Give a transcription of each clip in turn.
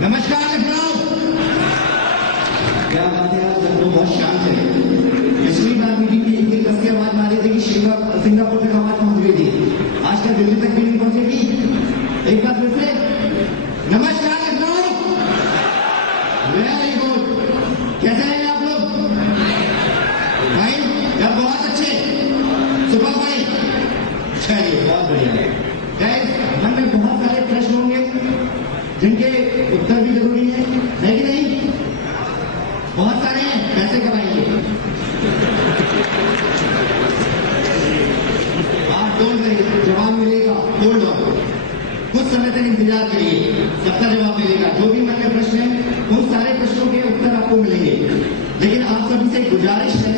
नमस्कार लखनऊ। क्या बात है, आप सब लोग बहुत शांत है। पिछली बार मीटिंग में इतनी कस की आवाज मारी थी कि सिंगापुर तक आवाज पहुंच गई थी। आज क्या दिल्ली तक भी नहीं पहुंचेगी? एक बार फिर से नमस्कार लखनऊ। Very good. कैसे हैं आप लोग भाई? यार बहुत अच्छे, सुपर भाई। चलिए बहुत बढ़िया। गाइस, मन में बहुत सारे प्रश्न होंगे जिनके उत्तर भी जरूरी है कि नहीं? बहुत सारे हैं, कैसे कराएंगे? आप डोंट करिए, जवाब मिलेगा। होल्ड ऑन, कुछ समय तक इंतजार करिए, सबका जवाब मिलेगा। जो भी मन में प्रश्न है उन सारे प्रश्नों के उत्तर आपको मिलेंगे। लेकिन आप सभी से गुजारिश है,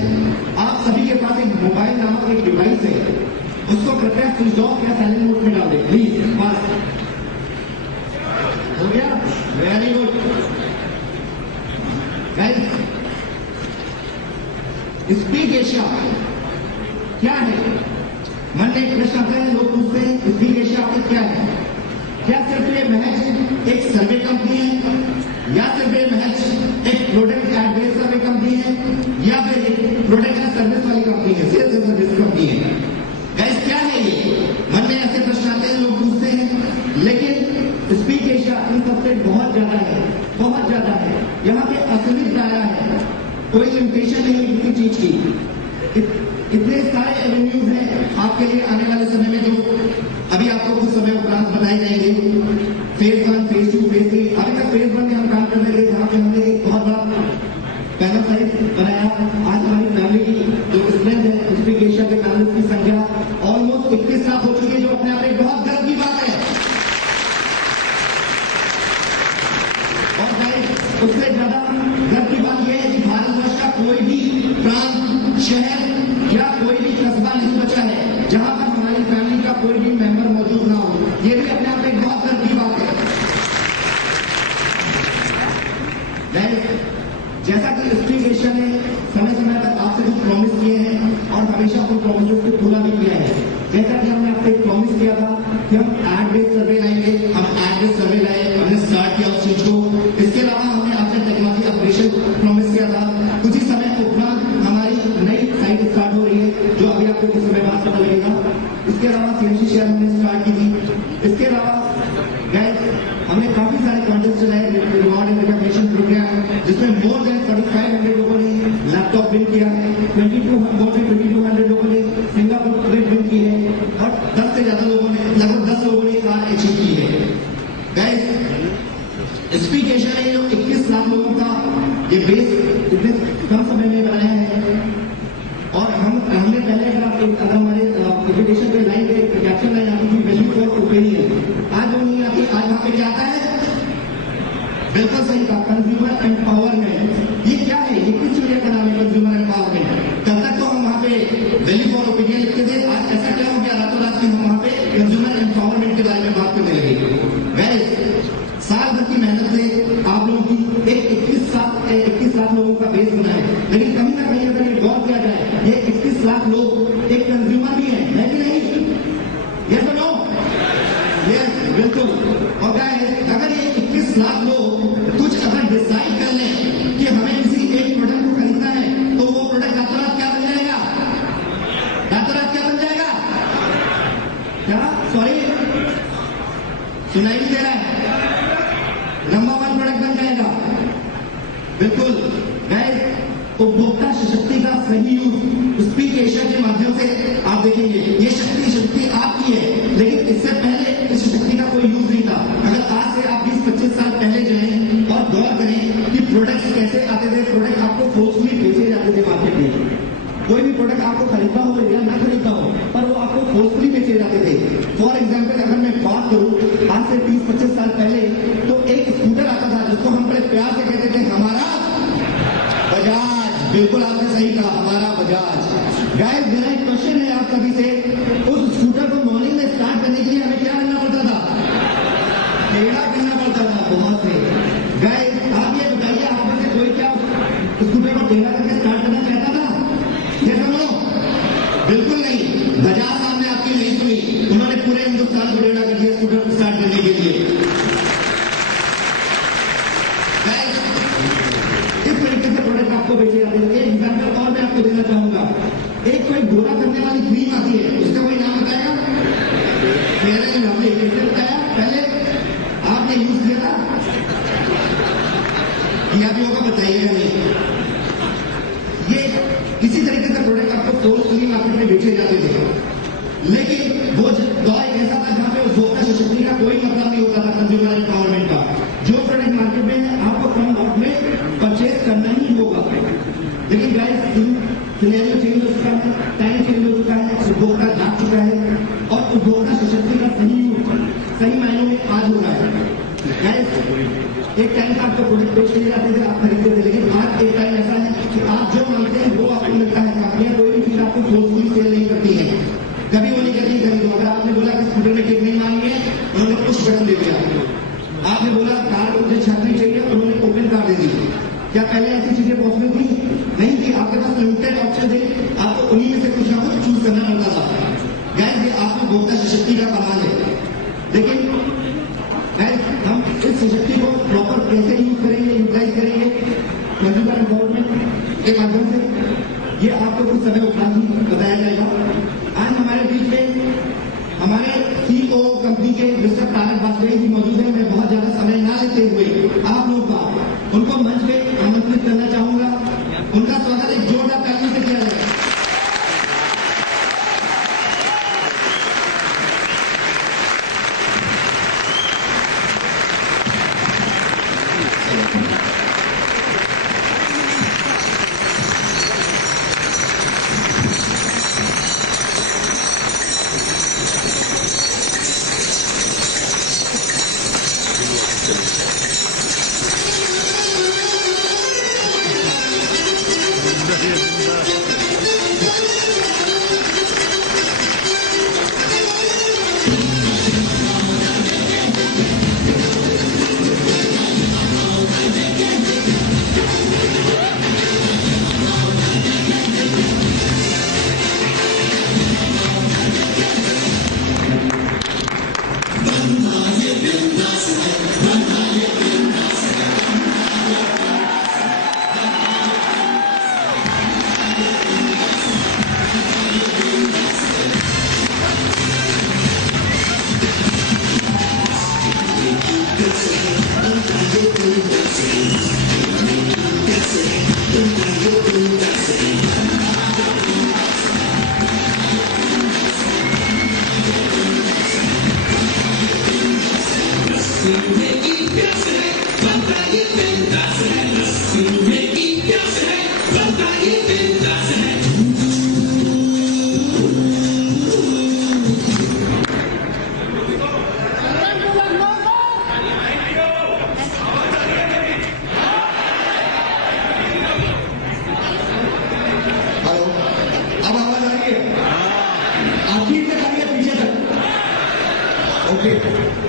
आप सभी के पास एक मोबाइल नामक एक डिवाइस है, उसको कृपया स्विच ऑफ या साइलेंट मोड में डाल दें प्लीज। बस हो गया? Very good. Guys, speak Asia क्या है? मन में एक प्रश्न आता है, लोग पूछते हैं स्पीक एशिया आखिर क्या है? क्या सिर्फ ये महज एक सर्वे कंपनी है, या सिर्फ ये महज एक product and based survey company है, या फिर एक प्रोडक्ट एंड सर्विस वाली कंपनी है, सेल्स एंड सर्विस कंपनी है? गाइस, क्या है ये? मन में ऐसे प्रश्न आते हैं, लोग पूछते हैं। लेकिन स्पीक एशिया इन सबसे बहुत ज्यादा है, बहुत ज्यादा है। यहाँ पे असलियत दायरा है, कोई लिमिटेशन नहीं है किसी चीज की। इतने सारे एवेन्यूज हैं आपके लिए आने वाले समय में, जो अभी आपको कुछ समय उपरांत बताए जाएंगे। Phase 1, phase 2, phase 3। अभी तक फेज 1 में हम काम करने लगे, जहाँ पे हमने एक बहुत बड़ा पैनल साइज बनाया। आज हमारी फैमिली की जो स्ट्रेंथ है, स्पीक एशिया के पैनल की संख्या ऑलमोस्ट 21 लाख हो चुकी है, जो अपने आप एक बहुत गर्व की बात है। उससे ज्यादा गर्व की बात यह है कि भारतवर्ष का कोई भी प्रांत, शहर या कोई भी कस्बा नहीं बचा है जहां पर हमारी फैमिली का कोई भी मेंबर मौजूद ना हो। यह भी अपने आप में बहुत गर्व की बात है। जैसा कि स्पीक एशिया ने समय समय पर आपसे कुछ प्रॉमिस किए हैं और हमेशा उन प्रॉमिस को पूरा भी किया है। जैसा कि हमने आपसे एक प्रॉमिस किया था कि हम एड बेस्ड सर्वे लाएंगे, हम एड बेस्ड सर्वे लाए, हमने स्टार्ट किया उस चीज को। इसके अलावा हमने आपसे टेक्नोलॉजी अपग्रेडेशन प्रॉमिस किया था। कुछ ही समय उपरांत हमारी नई साइट स्टार्ट हो रही है, जो अभी आपको कुछ समय बाद पता लगेगा। इसके अलावा सीएनसी शेयर हमने स्टार्ट की थी। इसके अलावा गाइस, हमने काफी सारे कॉन्टेस्ट चलाए, रिवॉर्ड एंड रिकॉग्निशन प्रोग्राम, जिसमें मोर देन 4500 लोगों ने लैपटॉप विन किया है। 2200 लोगों ने सिंगापुर ट्रिप विन की है और 10 से ज्यादा लोगों ने, लगभग 10 लोगों ने कार अचीव की है। गाइस, स्पीक एशिया ने जो 21 लाख लोगों का ये बेस इतने कम समय में बनाया है। और हमने पहले अगर हमारे एजुकेशन पे लाइन पे कैप्शन लाइन आती थी, वैल्यू फॉर ओपिनियन, आज वो नहीं आती। आज वहां पे क्या आता है? बिल्कुल सही कहा, कंज्यूमर एम्पावरमेंट। ये क्या है? ये किस चीज का नाम है कंज्यूमर एम्पावरमेंट? कल तक तो हम वहां पे वैल्यू फॉर ओपिनियन लिखते थे, आज ऐसा क्या हो गया रातों रात में हम वहां पे कंज्यूमर एम्पावरमेंट के बारे में बात करने लगे। वेरी साल भर की मेहनत से आप लोगों की एक 21 लाख लोगों का बेस बना है। लेकिन कहीं ना कहीं अगर ये गौर किया जाए, ये 21 लाख लोग एक कंज्यूमर भी है कि नहीं? यस और नो? यस, बिल्कुल। और गाइस, अगर ये 21 लाख लोग कुछ अगर डिसाइड कर लें कि हमें किसी एक प्रोडक्ट को खरीदना है, तो वो प्रोडक्ट रातों रात क्या बन जाएगा? रातों रात क्या बन जाएगा? क्या? सॉरी, सुनाई नहीं दे रहा है। नंबर 1 प्रोडक्ट बन जाएगा। बिल्कुल। गाइस, उपभोक्ता शक्ति का सही यूज स्पीक एशिया के माध्यम से आप देखेंगे। ये शक्ति आपकी है, लेकिन इससे पहले इस शक्ति का कोई यूज नहीं था। अगर आज से आप 20-25 साल पहले जाएं और गौर करें कि प्रोडक्ट्स कैसे आते थे, प्रोडक्ट आपको फोर्सफुली बेचे जाते थे मार्केट में। कोई भी प्रोडक्ट आपको खरीदना हो या ना खरीदना हो, पर वो आपको फोर्सफुली बेचे जाते थे। फॉर एग्जाम्पल, अगर मैं बात करूं आज से 20-25 साल पहले, तो एक स्कूटर आता था जिसको हम बड़े प्यार से कहते थे हमारा बजाज। बिल्कुल आपने सही कहा, हमारा बजाज। गाइस, मेरा एक क्वेश्चन है आप सभी से, उस स्कूटर को मॉर्निंग में स्टार्ट करने के लिए हमें क्या करना पड़ता था? टेढ़ा करना पड़ता था बहुत से। गाइस, आप ये बताइए, आप में से कोई क्या स्कूटर को टेढ़ा करके स्टार्ट करना चाहता था? ये सब लोग बिल्कुल नहीं। बजाज साहब ने आपकी नहीं सुनी, उन्होंने पूरे हिंदुस्तान को टेढ़ा कर दिया। आज हो रहा है। एक टाइम का आपको प्रोडक्ट पेश किए जाते थे, आप खरीदते थे, लेकिन आज एक टाइम ऐसा है कि आप जो मांगते हैं वो आपको मिलता है। कंपनियां कोई भी चीज आपको फोर्सफुली सेल नहीं करती है, कभी वो नहीं कहती खरीदो। अगर आपने बोला कि स्कूटर में किक नहीं मांगी है, उन्होंने पुश बटन दे दिया। आपने बोला कार को मुझे छतरी चाहिए, उन्होंने ओपन कार दे दी। क्या पहले ऐसी चीजें पॉसिबल थी? नहीं थी। आपके पास लिमिटेड ऑप्शन थे, आपको उन्हीं में से कुछ ना कुछ चूज करना पड़ता था। गैस ये आपको भोक्ता सशक्ति का कमाल है। लेकिन हम इस सशक्ति को प्रॉपर कैसे यूज करेंगे, यूटिलाइज करेंगे कंज्यूमर एम्पावरमेंट के माध्यम से, ये आपको कुछ समय उपरांत ही बताया जाएगा। आज हमारे बीच में हमारे सीईओ कंपनी के मिस्टर तारक वाजपेयी जी मौजूद हैं। मैं बहुत ज्यादा समय ना लेते हुए आप लोग का उनको मंच पे आमंत्रित करना चाहूंगा। उनका स्वागत एक जोरदार ताली से किया जाएगा।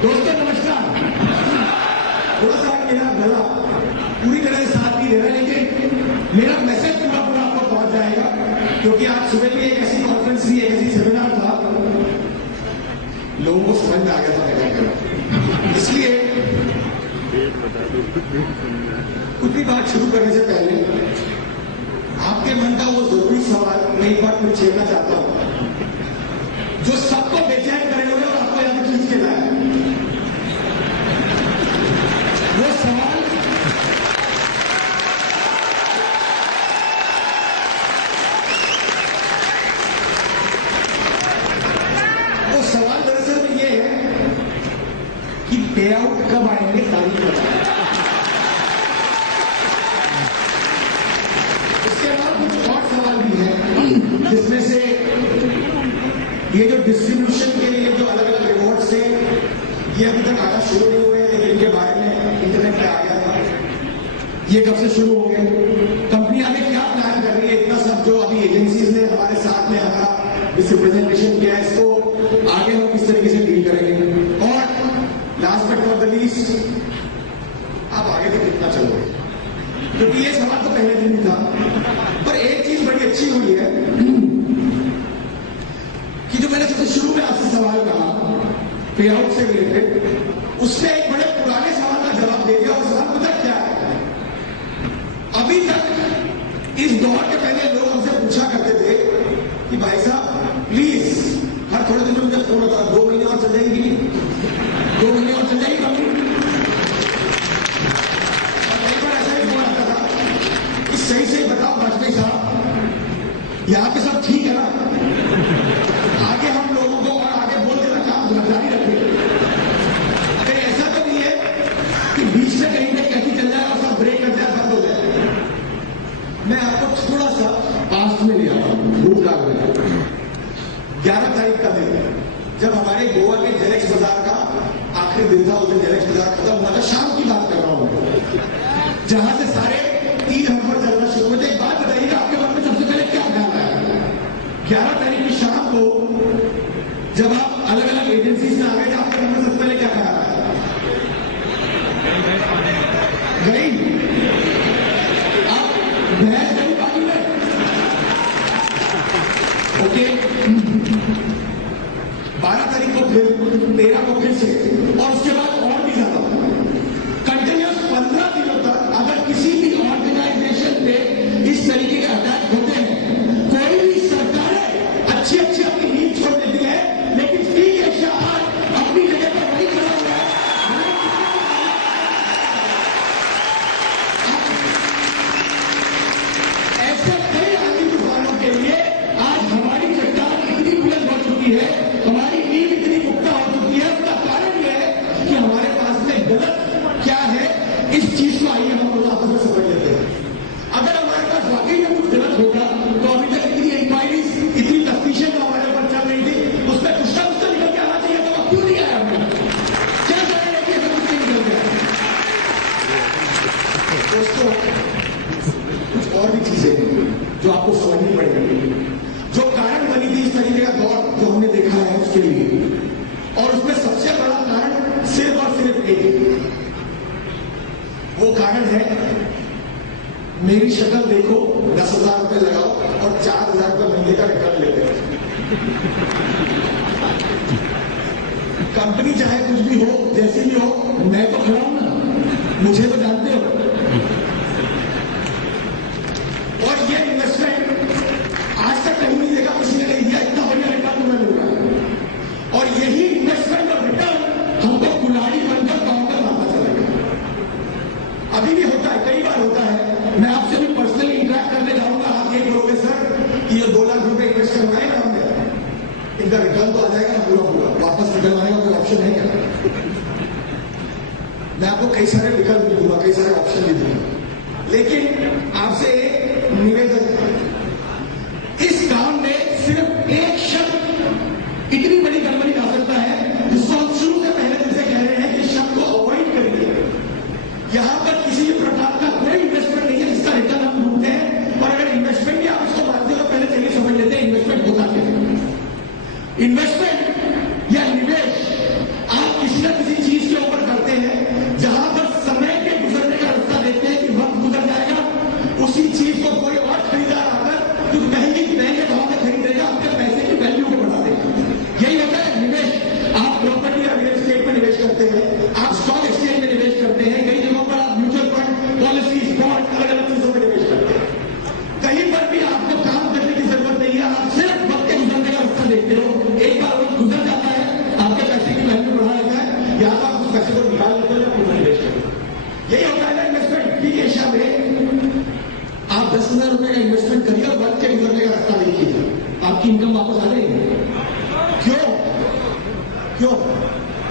दोस्तों नमस्कार। थोड़ा सा मेरा गला पूरी तरह से साथ नहीं दे रहा है, लेकिन मेरा मैसेज पूरा पूरा आपको पहुंच जाएगा, क्योंकि आज सुबह भी एक ऐसी कॉन्फ्रेंस थी, एक ऐसी सेमिनार था, लोगों को समझ में आ गया था क्या करना। इसलिए कुछ भी बात शुरू करने से पहले आपके मन का वो जरूरी सवाल मैं एक बार कुछ छेड़ना चाहता हूं, जो सबको बेचैन करे हुए और आपको यहां खींच के लाया। वो सवाल दरअसल ये है कि पे आउट कब आएंगे, तारीख बताएं। इसके बाद कुछ और सवाल भी है, जिसमें से ये जो डिस्ट्रीब्यूशन के लिए जो अलग अलग रिवॉर्ड्स थे, ये अभी तक आना शुरू नहीं हुए, लेकिन इनके बारे में इंटरनेट पे आ गया था। ये कब से शुरू हो गए, कंपनी आगे क्या प्लान कर रही है, इतना सब जो अभी एजेंसीज ने हमारे साथ में हमारा इस रिप्रेजेंटेशन किया है, इसको आगे हम किस तरीके से डील करेंगे। और last but not the least, आप आगे तक कितना चलोगे, क्योंकि ये सवाल तो पहले दिन ही था। पर एक चीज बड़ी अच्छी हुई है कि जो मैंने सबसे शुरू में आपसे सवाल कहा पे आउट से रिलेटेड, उसने एक बड़े पुराने सवाल का जवाब दे दिया। और सवाल पता क्या है, अभी तक इस दौर के पहले लोग हमसे पूछा करते थे कि भाई साहब प्लीज हर थोड़े दिन में मुझे फोन होता, 2 महीने और चल जाएगी, 2 महीने और चल जाएगी कंपनी। और कई बार ऐसा ही फोन आता था कि सही सही बताओ वाजपेयी साहब, यहाँ पे सब ठीक है ना, आगे हम लोगों को और आगे बोल देना काम जारी रखें। अगर ऐसा तो नहीं है कि बीच में कहीं ना कहीं चल जाए और सब ब्रेक कर जाए, बंद हो जाए। मैं आपको थोड़ा सा पास्ट में ले आता हूं, भूतकाल में। 11 तारीख का दिन, जब हमारे गोवा के जेलेक्स बाजार का आखिरी दिन था, उस दिन नेक्स्ट बाजार खत्म हुआ था, शाम की बात कर रहा हूँ, जहां से सारे तीर हम पर चलना शुरू हुए थे। एक बात बताइए, आपके मन में सबसे पहले क्या ख्याल आया 11 तारीख की शाम को जब आप अलग अलग एजेंसीज में आ गए थे? आपके मन में सबसे पहले क्या ख्याल आया? गई आप भैंस गई पानी में? ओके, 12 तारीख को फिर, 13 को फिर से, और उसके बाद और भी ज्यादा कंटिन्यूस 15 दिनों तक अगर किसी भी ऑर्गेनाइजेशन पे इस तरीके के अटैक होते हैं, कोई भी सरकारें अच्छी अच्छी अपनी नींद छोड़ देती है, लेकिन स्टील एशिया आज अपनी जगह पर वही खड़ा हुआ है। ऐसे कई आंधी तूफानों के लिए आज हमारी चट्टान इतनी बुलंद हो चुकी है, हमारी नींद इतनी पुख्ता हो चुकी है। उसका कारण यह है कि हमारे पास में गलत क्या है, इस चीज को आइए हम लोग आपस में समझ लेते हैं। अगर हमारे पास वाकई में कुछ गलत होगा तो अभी तक इतनी इंक्वायरीज, इतनी तफ्तीशें जो हमारे ऊपर चल रही थी, उसमें कुछ ना कुछ तो निकल के आना चाहिए, तो अब क्यों नहीं आया? क्या कारण है कि ऐसा कुछ नहीं निकल गया? दोस्तों, कुछ और भी चीजें हैं जो आपको समझनी पड़ेगी। जो कारण बनी थी इस तरीके का दौर जो हमने देखा है उसके लिए, और उसमें सबसे बड़ा कारण सिर्फ और सिर्फ एक, वो कारण है मेरी शक्ल देखो, 10,000 रुपए लगाओ और 4,000 रुपए महीने का रिटर्न लेते हैं। कंपनी चाहे कुछ भी हो, जैसी भी हो, मैं तो खड़ा हूं ना, मुझे तो जानते हो। और ये इन्वेस्टमेंट आज तक कहीं नहीं देखा, किसी ने नहीं दिया, इतना बढ़िया रिटर्न तुम्हें मिल रहा है। और यही इन्वेस्टमेंट और रिटर्न हमको कुल्हाड़ी बनकर गांव में मारना चलेगा। अभी भी होता है, कई बार होता है। मैं आपसे भी पर्सनली इंटरेक्ट करने जाऊंगा, आप ये बोलोगे सर कि ये 2 लाख रुपए इन्वेस्ट करवाए ना हमने, इनका रिटर्न तो आ जाएगा ना पूरा पूरा, वापस रिटर्न आएगा, कोई ऑप्शन है क्या? मैं आपको कई सारे विकल्प भी दूंगा, कई सारे ऑप्शन भी दूंगा, लेकिन आपसे एक निवेदन है, इस काम में सिर्फ एक शब्द इतनी बड़ी गड़बड़ी ला सकता है, जिसको हम शुरू से पहले दिन से कह रहे हैं कि इस शब्द को अवॉइड करिए। यहां पर किसी भी प्रकार का कोई इन्वेस्टमेंट नहीं है जिसका रिटर्न हम ढूंढते हैं, और अगर इन्वेस्टमेंट भी आप इसको मानते हो तो पहले चलिए समझ लेते हैं इन्वेस्टमेंट होता क्या है। इन्वेस्टमेंट या निवेश आप किसी न किसी चीज के ऊपर करते हैं, जहां पर समय के गुजरने का रास्ता देखते हैं कि वक्त गुजर जाएगा, उसी चीज को कोई और खरीदार आकर जो महंगे भाव में खरीदेगा, आपके पैसे की वैल्यू को बढ़ा देगा। यही होता है निवेश। आप प्रॉपर्टी या रियल एस्टेट में निवेश करते हैं, आप स्टॉक एक्सचेंज में निवेश करते हैं, कई जगहों पर आप म्यूचुअल फंड, पॉलिसीज, बॉन्ड, अलग अलग चीजों में निवेश करते हैं। कहीं पर भी आपको काम करने की जरूरत नहीं है, आप सिर्फ वक्त के गुजरने का रास्ता देखते हो। एक बार वक्त गुजर जाता है, आपके पैसे की वैल्यू बढ़ा लेता है, या तो आप उस पैसे को निकाल लेते हो या निवेश करते हो। यही होता है ना इन्वेस्टमेंट की एशिया में। आप 10,000 रुपए का इन्वेस्टमेंट करिए और वक्त के गुजरने का रास्ता देखिए, आपकी इनकम वापस आ जाएगी। क्यों?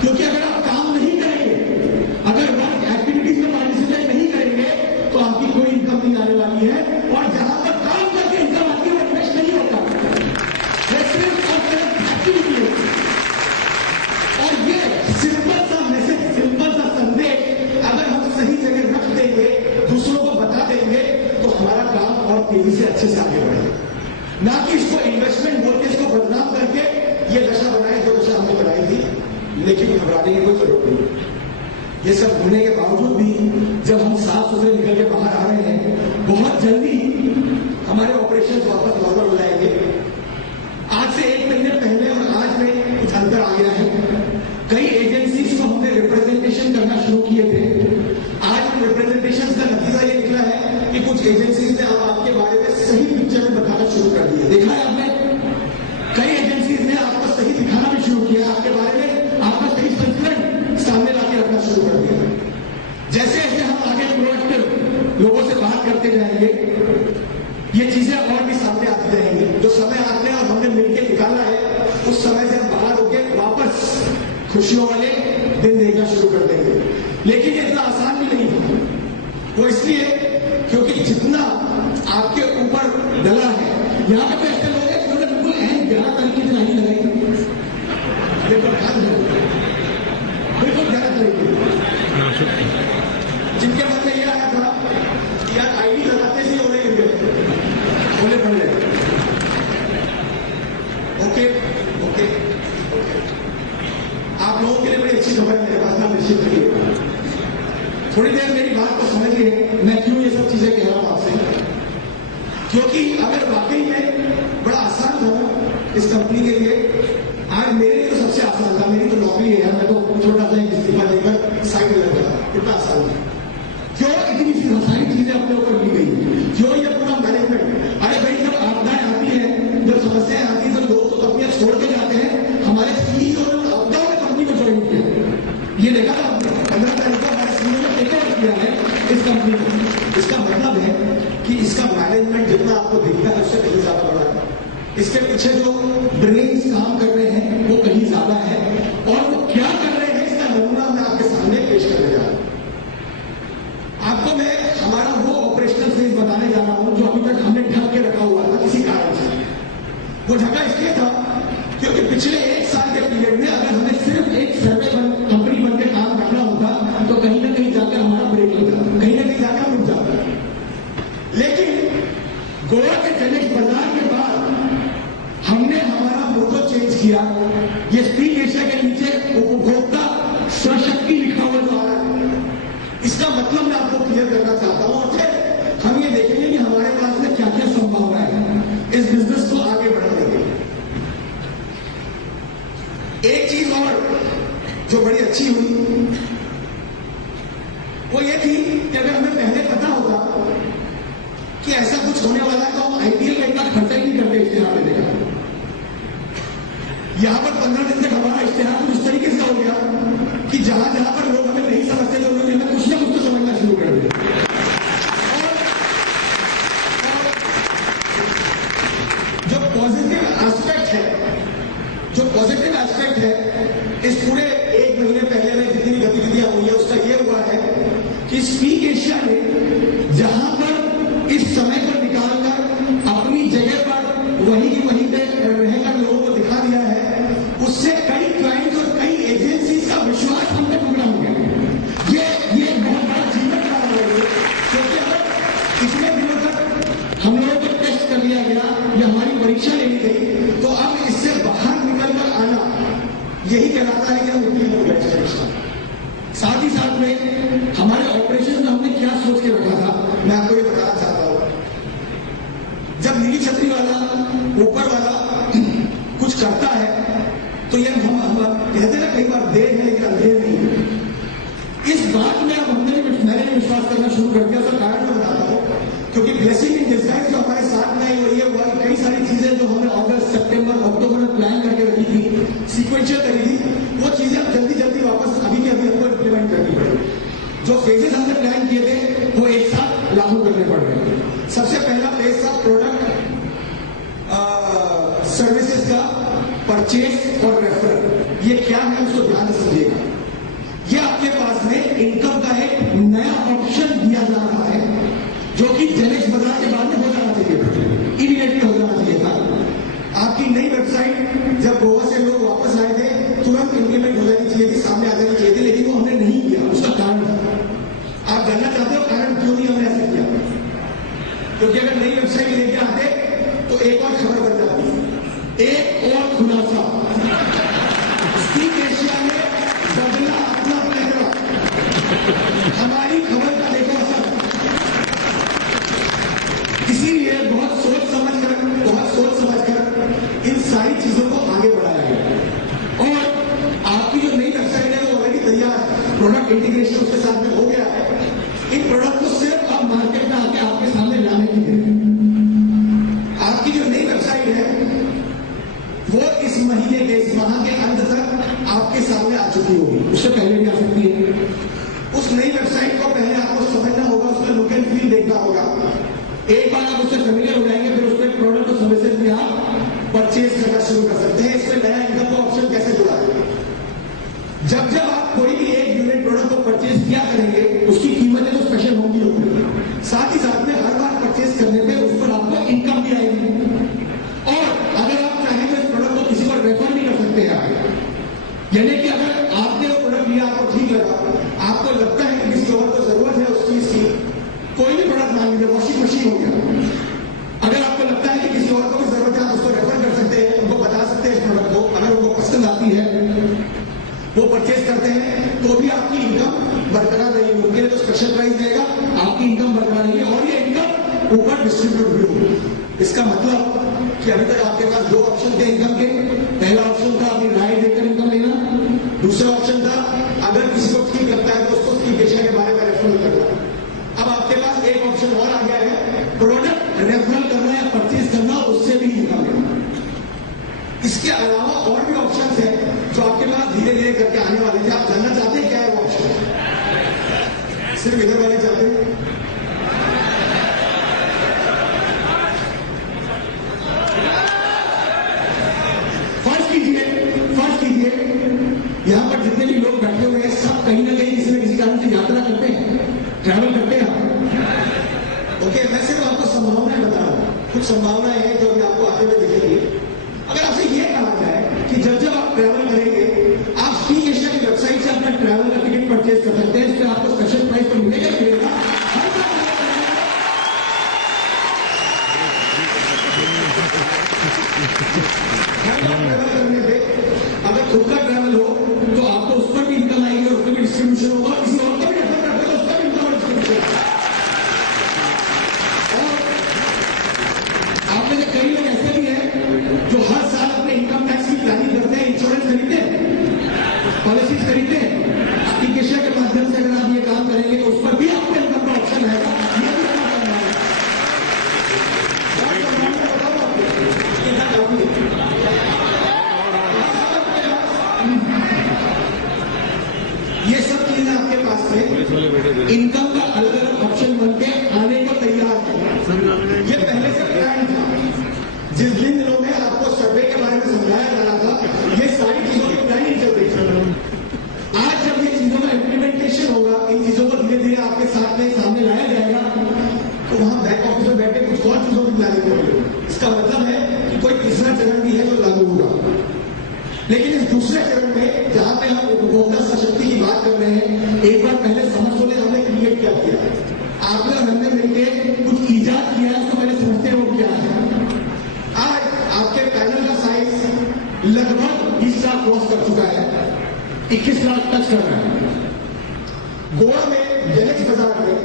क्योंकि अगर आप काम नहीं करेंगे, अगर वर्क एक्टिविटीज में पार्टिसिपेट नहीं करेंगे, तो आपकी कोई इनकम नहीं आने वाली है। और जहां पर काम करके इनकम आती है वो इन्वेस्ट नहीं होता, वो सिर्फ और सिर्फ एक्टिविटी होती है। और ये सिंपल सा मैसेज, सिंपल सा संदेश अगर हम सही जगह रख देंगे, दूसरों को बता देंगे, तो हमारा काम और तेजी से अच्छे से आगे बढ़ेगा। ना कि इसको इन्वेस्टमेंट बोल के इसको बदनाम करके ये दशा बनाई जो दशा हमने बनाई थी। लेकिन घबराने की कोई जरूरत नहीं। ये सब होने के बावजूद भी जब हम साफ सुथरे निकल के बाहर आ रहे हैं, बहुत जल्दी हमारे ऑपरेशन वापस नॉर्मल हो जाएंगे। आज से 1 महीने पहले और आज में कुछ अंतर आ गया है। कई एजेंसीज को हमने रिप्रेजेंटेशन करना शुरू किए थे। आज रिप्रेजेंटेशन का नतीजा ये निकला है कि कुछ एजेंसीज ने आपके बारे में सही पिक्चर बताना शुरू कर दिया। देखा है आपने, कई एजेंसीज ने आपको सही दिखाना भी शुरू किया, आपके बारे में आपका सही संस्करण सामने लाके रखना शुरू कर दिया। जैसे जैसे हम आगे प्रोएक्टिव लोगों से बात करते जाएंगे, ये चीजें और भी सामने आती रहेंगी। जो समय आपने और हमने मिलकर निकाला है, उस समय से हम बाहर होकर वापस खुशियों वाले दिन देखना शुरू कर देंगे। लेकिन ये इतना आसान भी नहीं है। वो इसलिए क्योंकि जितना आपके ऊपर डला है, यहां पर तो ऐसे लोग हैं जिन्होंने बिल्कुल अहम 11 तारीख की नहीं लगाई, बिल्कुल ध्यान बिल्कुल जिनके मन में ये आया था कि यार आईडी लगाते ही ओले गिर गए, ओले पड़ गए। ओके ओके, आप लोगों के लिए बड़ी अच्छी खबर है मेरे पास, ना निश्चित रखिए। थोड़ी देर मेरी बात को समझिए, मैं क्यों ये सब चीजें कह रहा हूं आपसे। क्योंकि अगर वाकई में बड़ा आसान हो इस कंपनी के लिए, आज मेरे लिए तो सबसे आसान था, मेरी तो नौकरी है, मैं तो छोटा सा एक इस्तीफा देकर साइड में लग गया, कितना आसान है। क्यों इतनी सी सारी चीजें अपने ऊपर ली गई, क्यों ये पूरा मैनेजमेंट। अरे भाई जब आपदाएं आती है, जब समस्याएं आती है, तो लोग तो कंपनियां छोड़ के जाते हैं। हमारे सीईओ ने आपदाओं में कंपनी को ज्वाइन किया, ये देखा था आपने 15 तारीख को हमारे सीईओ ने टेक ओवर किया है इस कंपनी को। इसका मतलब है कि इसका मैनेजमेंट जितना आपको दिखता है उससे कहीं ज्यादा बड़ा है, इसके पीछे जो ब्रेन्स काम कर रहे हैं वो कहीं ज्यादा है, और वो क्या कर रहे हैं इसका नमूना मैं आपके सामने पेश करने जा रहा हूं। आपको मैं हमारा वो ऑपरेशनल फेज बताने जा रहा हूं जो अभी तक हमने ढक के रखा हुआ था किसी कारण से। वो ढका इसलिए था क्योंकि पिछले 1 साल के पीरियड में अगर हमें सिर्फ एक सर्वे कंपनी बन के काम करना होता तो कहीं ना कहीं जाकर हमारा ब्रेक लग जाता, कहीं ना कहीं जाकर रुक जाता। लेकिन गोवा के जेनेक्स बाजार के बाद हमने हमारा मोटो चेंज किया। ये स्पीक एशिया के नीचे उपभोक्ता स्वशक्ति लिखा हुआ जा रहा है। इसका मतलब मैं आपको क्लियर करना चाहता हूं, और फिर हम ये देखेंगे कि हमारे पास में क्या क्या संभावना है इस बिजनेस को आगे बढ़ाने के लिए। एक चीज और जो बड़ी अच्छी हुई वो ये थी कि अगर हमें पहले पता होता कि ऐसा कुछ होने वाला है तो हम आईपीएल में इतना खर्चा ही नहीं करते इश्तेहार देने का। यहां पर 15 दिन तक हमारा इश्तेहार तो इस तरीके से हो गया कि जहां जहां पर लोग हमें नहीं समझते थे उन्होंने हमें कुछ ना कुछ तो समझना शुरू कर दिया। जो पॉजिटिव एस्पेक्ट है, जो पॉजिटिव एस्पेक्ट है इस पूरे 1 महीने पहले में जितनी गतिविधियां हुई है उसका यह हुआ है कि स्पीक एशिया ने जहां पर इस समय को निकालकर अपनी जगह पर वहीं की वहीं पे रहकर लोगों को दिखा दिया है, उससे कई क्लाइंट्स और कई एजेंसीज का विश्वास हम पे टुकड़ा हो गया। ये बहुत बड़ा जीवन का है, क्योंकि अगर इतने दिनों तक हम लोगों को टेस्ट कर लिया गया या हमारी परीक्षा ले ली गई तो अब इससे बाहर निकल कर आना यही कहलाता है कि हम इतनी हो गए। साथ ही साथ में हमारे ऑपरेशन में हमने क्या सोच के रखा था मैं आपको ये बताना चाहता हूं। जब नीली छतरी वाला ऊपर वाला कुछ करता है तो ये हम कहते ना कई बार देर है लेकिन अंधेर नहीं है। इस बात में अब मैंने विश्वास करना शुरू कर दिया। उसका कारण मैं बताता हूं, क्योंकि ब्लेसिंग इन डिस्गाइज जो हमारे साथ में आई वो ये हुआ कि कई सारी चीजें जो हमने अगस्त सितंबर अक्टूबर में प्लान करके रखी थी, सीक्वेंशियल करी थी, वो चीजें अब जल्दी जल्दी वापस अभी के अभी हमको इंप्लीमेंट करनी पड़ी। जो फेजेस हमने प्लान किए थे वो एक साथ लागू करने पड़ रहे। सबसे पहला फेज था प्रोडक्ट सर्विसेज का परचेज और रेफरल। ये क्या है उसको ध्यान से समझिएगा। ये आपके पास में इनकम का एक नया ऑप्शन दिया जा रहा है जो कि जेनेक्स बाजार के बाद में हो जाना चाहिए, इमीडिएटली हो जाना चाहिए था। आपकी नई वेबसाइट जब गोवा से लोग वापस आए थे तुरंत इंप्लीमेंट हो जानी चाहिए थी, सामने आ जानी चाहिए थी, लेकिन वो हमने नहीं किया। उसका कारण आप जानना चाहते हो कारण क्यों नहीं हमने ऐसा किया? क्योंकि अगर नई वेबसाइट लेके आते तो एक और खबर बन जाती, एक और खुलासा। स्पीक एशिया ने बदला अपना पैसा, हमारी खबर का देखो असर। इसीलिए बहुत सोच समझकर इन सारी चीजों को आगे बढ़ाया गया। और आपकी जो नई वेबसाइट है वो ऑलरेडी तैयार है, प्रोडक्ट इंटीग्रेशन उसके साथ में हो गया है। इन प्रोडक्ट को सिर्फ आप मार्केट में आके आपके सामने लाने की है। आपकी जो नई वेबसाइट है वो इस महीने के इस माह के अंत तक आपके सामने आ चुकी होगी, उससे पहले भी आ सकती है। उस नई वेबसाइट को पहले आपको समझना होगा, उसका लुक एंड फील देखना होगा। एक बार आप उससे फेमिलियर हो जाएंगे फिर उसमें प्रोडक्ट और सर्विसेज भी आप परचेज करना शुरू कर सकते हैं। इसमें नया इनकम का ऑप्शन कैसे जुड़ा है? जब जब आप कोई भी एक यूनिट प्रोडक्ट को परचेज किया करेंगे उसकी कीमतें तो स्पेशल होंगी होंगी, साथ ही साथ में हर बार परचेज करने पे उस पर आपको इनकम भी आएगी। और अगर आप चाहें तो इस प्रोडक्ट को किसी पर रेफर भी कर सकते हैं। यानी कि अगर आपने वो प्रोडक्ट लिया, आपको ठीक लगा, आपको लगता है करते हैं तो भी आपकी इनकम बरकरार रहेगी। उनके लिए तो स्पेशल प्राइस रहेगा, आपकी इनकम बरकरार रहेगी और ये इनकम ऊपर डिस्ट्रीब्यूट भी होगी। इसका मतलब कि अभी तक आपके पास दो ऑप्शन थे इनकम के। पहला ऑप्शन था अपनी राय देकर इनकम लेना, दूसरा ऑप्शन था अगर किसी को ठीक लगता है तो उसको उसकी पेशा के बारे में रेफरल करना। अब आपके पास एक ऑप्शन और आ गया है, प्रोडक्ट रेफरल करना या परचेज करना, उससे भी इनकम लेना। इसके अलावा और भी ऑप्शन है जो आपके पास धीरे धीरे करके आने वाले थे। आप जानना चाहते हैं क्या है वो ऑप्शन? सिर्फ इधर वाले चाहते हैं? फर्स्ट कीजिए यहां पर जितने भी लोग बैठे हुए हैं सब कहीं ना कहीं किसी न किसी कारण से यात्रा करते हैं, ट्रैवल करते हैं। ओके, मैं सिर्फ आपको संभावनाएं बता रहा हूं। कुछ संभावनाएं हैं जो अभी आपको आगे में दिखेंगी। अगर आपसे ये कहा जाए कि जब आप ट्रैवल करेंगे आप स्टी एशिया की वेबसाइट से अपना ट्रैवल का टिकट परचेज कर सकते हैं। इसमें आपको स्पेशल प्राइस पर मिलेगा। ट्रैवल करने पे अगर खुद का ट्रैवल हो तो आपको उस पर भी इनकम आएगी और उसमें भी डिस्ट्रीब्यूशन होगा। किसी और का भी रेफर करते तो उसका भी इनकम और डिस्ट्रीब्यूशन। और आप में से कई लोग ऐसे भी हैं जो हर साल अपने इनकम टैक्स की प्लानिंग करते हैं, इंश्योरेंस खरीदते हैं, पॉलिसीज खरीदते हैं। एप्लीकेशन के माध्यम से अगर आप ये काम करेंगे तो उस पर भी आपको इनकम का ऑप्शन रहेगा। ये भी काम करना है। ये सब चीजें आपके पास है, इनकम का अलग अलग ऑप्शन बन के आने को तैयार है। ये पहले से प्लान था। जिस दिनों में आपको सर्वे के बारे में समझाया जा रहा था, ये सारी चीजों की प्लानिंग चल रही थी। आज जब ये चीजों का इम्प्लीमेंटेशन होगा, इन चीजों को धीरे धीरे आपके साथ में सामने लाया जाएगा, तो वहां बैक ऑफिस में बैठे कुछ और चीजों की प्लानिंग होगी। इसका मतलब है कि कोई तीसरा चरण भी है जो लागू होगा। लेकिन इस दूसरे चरण में जहां पे हम उपभोक्ता सशक्ति की बात कर रहे हैं, एक बार पहले समझ लो हमने क्रिएट क्या किया है। आपने और हमने मिलकर कुछ ईजाद किया है, उसको पहले समझते हैं वो क्या है। आज आपके पैनल का साइज लगभग 20 लाख क्रॉस कर चुका है, 21 लाख टच कर रहा है। गोवा में गैलेक्स बाजार में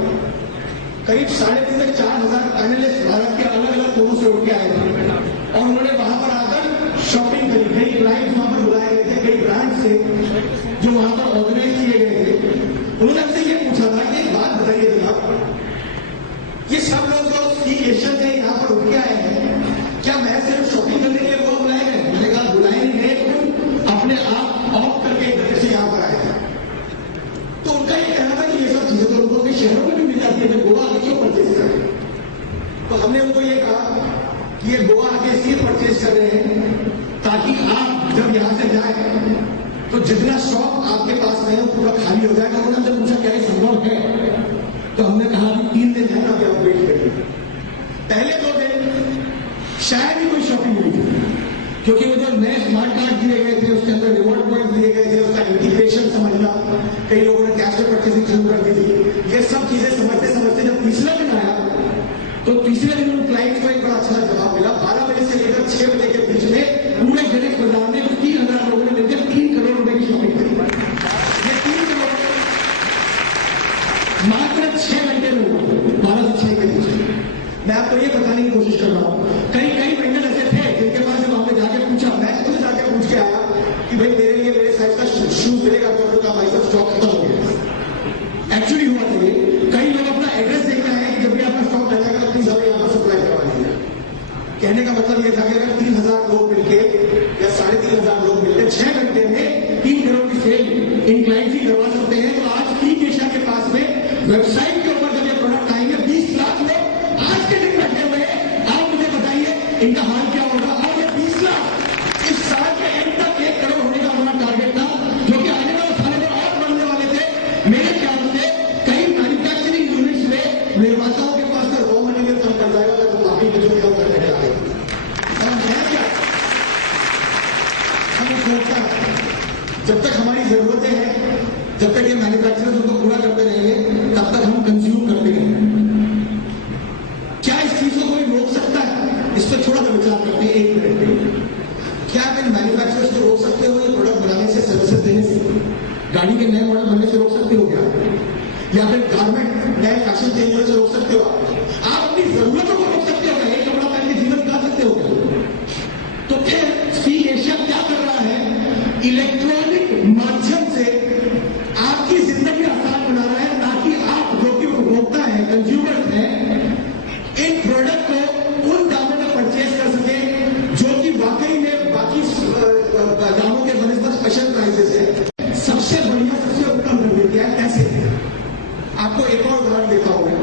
करीब 3.5 से 4,000 पैनलिस्ट भारत के अलग अलग कोनों से उठ के आए थे और उन्होंने वहां पर आकर शॉपिंग करी। कई क्लाइंट्स वहां पर बुलाए गए थे, कई ब्रांड से जो वहां पर ऑर्गेनाइज किए गए थे। उन्होंने हमसे ये पूछा था कि एक बात बताइए जनाब, ये सब लोग जो स्की एशिया से यहाँ पर उठ के आए हैं, क्या मैं सिर्फ शॉपिंग करने के लिए वो बुलाए गए? मैंने कहा बुलाए नहीं गए, तुम अपने आप ऑफ करके इधर से यहाँ पर आए हैं। तो उनका ये कहना था कि ये सब चीजें तो उनको अपने शहरों में भी मिल जाती है, गोवा आगे क्यों परचेज करें? तो हमने उनको ये कहा कि ये गोवा आगे इसलिए परचेज कर रहे हैं ताकि आप जब यहां से जाए तो जितना स्टॉक आपके पास में है वो पूरा खाली हो जाएगा। उन्होंने हमसे पूछा क्या ये संभव है? तो हमने कहा अभी 3 दिन है ना, आप वेट करिए। पहले 2 दिन शायद ही कोई शॉपिंग हुई थी, क्योंकि वो जो नए स्मार्ट कार्ड दिए गए थे उसके अंदर रिवॉर्ड पॉइंट दिए गए थे, उसका इंटीग्रेशन समझना, कई लोगों ने कैश में परचेसिंग शुरू कर दी थी। ये सब चीजें समझते समझते जब तीसरा दिन आया तो तीसरे दिन उन क्लाइंट को एक बड़ा अच्छा जवाब मिला। 12 बजे से लेकर 6 बजे के बीच में पूरे गणेश बाजार में 3,000 लोगों ने मिलकर 3 करोड़ रुपए की शॉपिंग करी। ये 3 करोड़ मात्र 6 घंटे में हुआ, 12 से 6 के बीच। मैं आपको ये बताने की कोशिश कर रहा हूं, कई वेंडर ऐसे थे जिनके पास जब हमने जाके पूछा, मैं खुद जाके पूछ के आया कि भाई मेरे लिए मेरे साइज का शूज मिलेगा? तो उन्होंने कहा भाई साहब स्टॉक खत्म हो गया। एक्चुअली हुआ था ये, कई लोग अपना एड्रेस देखना है कि जब भी आपका स्टॉक लगेगा तो प्लीज हमें यहाँ पर सप्लाई करवा दीजिए। कहने का मतलब ये था कि अगर 3,000 लोग मिलकर या 3,500 लोग मिलकर 6 घंटे में 3 करोड़ की सेल इन क्लाइंट ही करवा सकते हैं, तो आज की एशिया के पास में वेबसाइट के ऊपर जब ये प्रोडक्ट आएंगे 20 लाख लोग आज के दिन बैठे हुए हैं। आप मुझे बताइए इनका हाल क्या होगा? और ये 20 लाख इस साल के एंड तक 1 करोड़ होने का हमारा टारगेट था, जो कि आने वाले सारे के नए मॉडल बनने से रोक सकते हो क्या? या फिर गारमेंट नए फैशन चेंज होने से रोक सकते हो? आप अपनी जरूरतों को रोक सकते हो क्या? एक कपड़ा पहन के जीवन निकाल सकते हो क्या? तो फिर स्पीक एशिया क्या कर रहा है? इलेक्ट्रॉनिक माध्यम से आपकी जिंदगी आसान बना रहा है, ताकि आप जो कि उपभोक्ता है, कंज्यूमर है, इन प्रोडक्ट को उन दामों में परचेज कर सके जो कि वाकई में बाकी दामों के बनस्पत स्पेशल प्राइसेस है, सबसे बढ़िया, सबसे उत्तम कर देती है। कैसे? आपको एक और उदाहरण देता हूं मैं।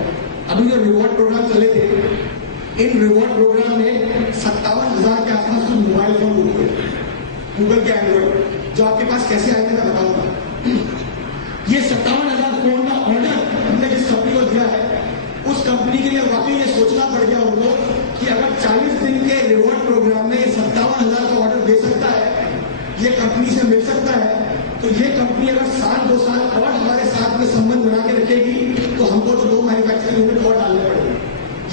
अभी जो रिवॉर्ड प्रोग्राम चले थे, इन रिवॉर्ड प्रोग्राम में 57,000 के आसपास कुछ मोबाइल फोन होते हैं, गूगल के एंड्रॉइड, जो आपके पास कैसे आएंगे मैं बताऊंगा। ये 57,000 फोन का ऑर्डर हमने जिस कंपनी को दिया है, उस कंपनी के लिए वाकई ये सोचना पड़ गया उनको कि अगर 40 दिन के रिवॉर्ड प्रोग्राम में 57,000 का ऑर्डर दे सकता है, ये कंपनी से मिल सकता है, तो ये कंपनी अगर साल 2 साल और हमारे साथ में संबंध बना के रखेगी, तो हमको तो 2 मैन्युफैक्चरिंग यूनिट और डालने पड़ेंगे।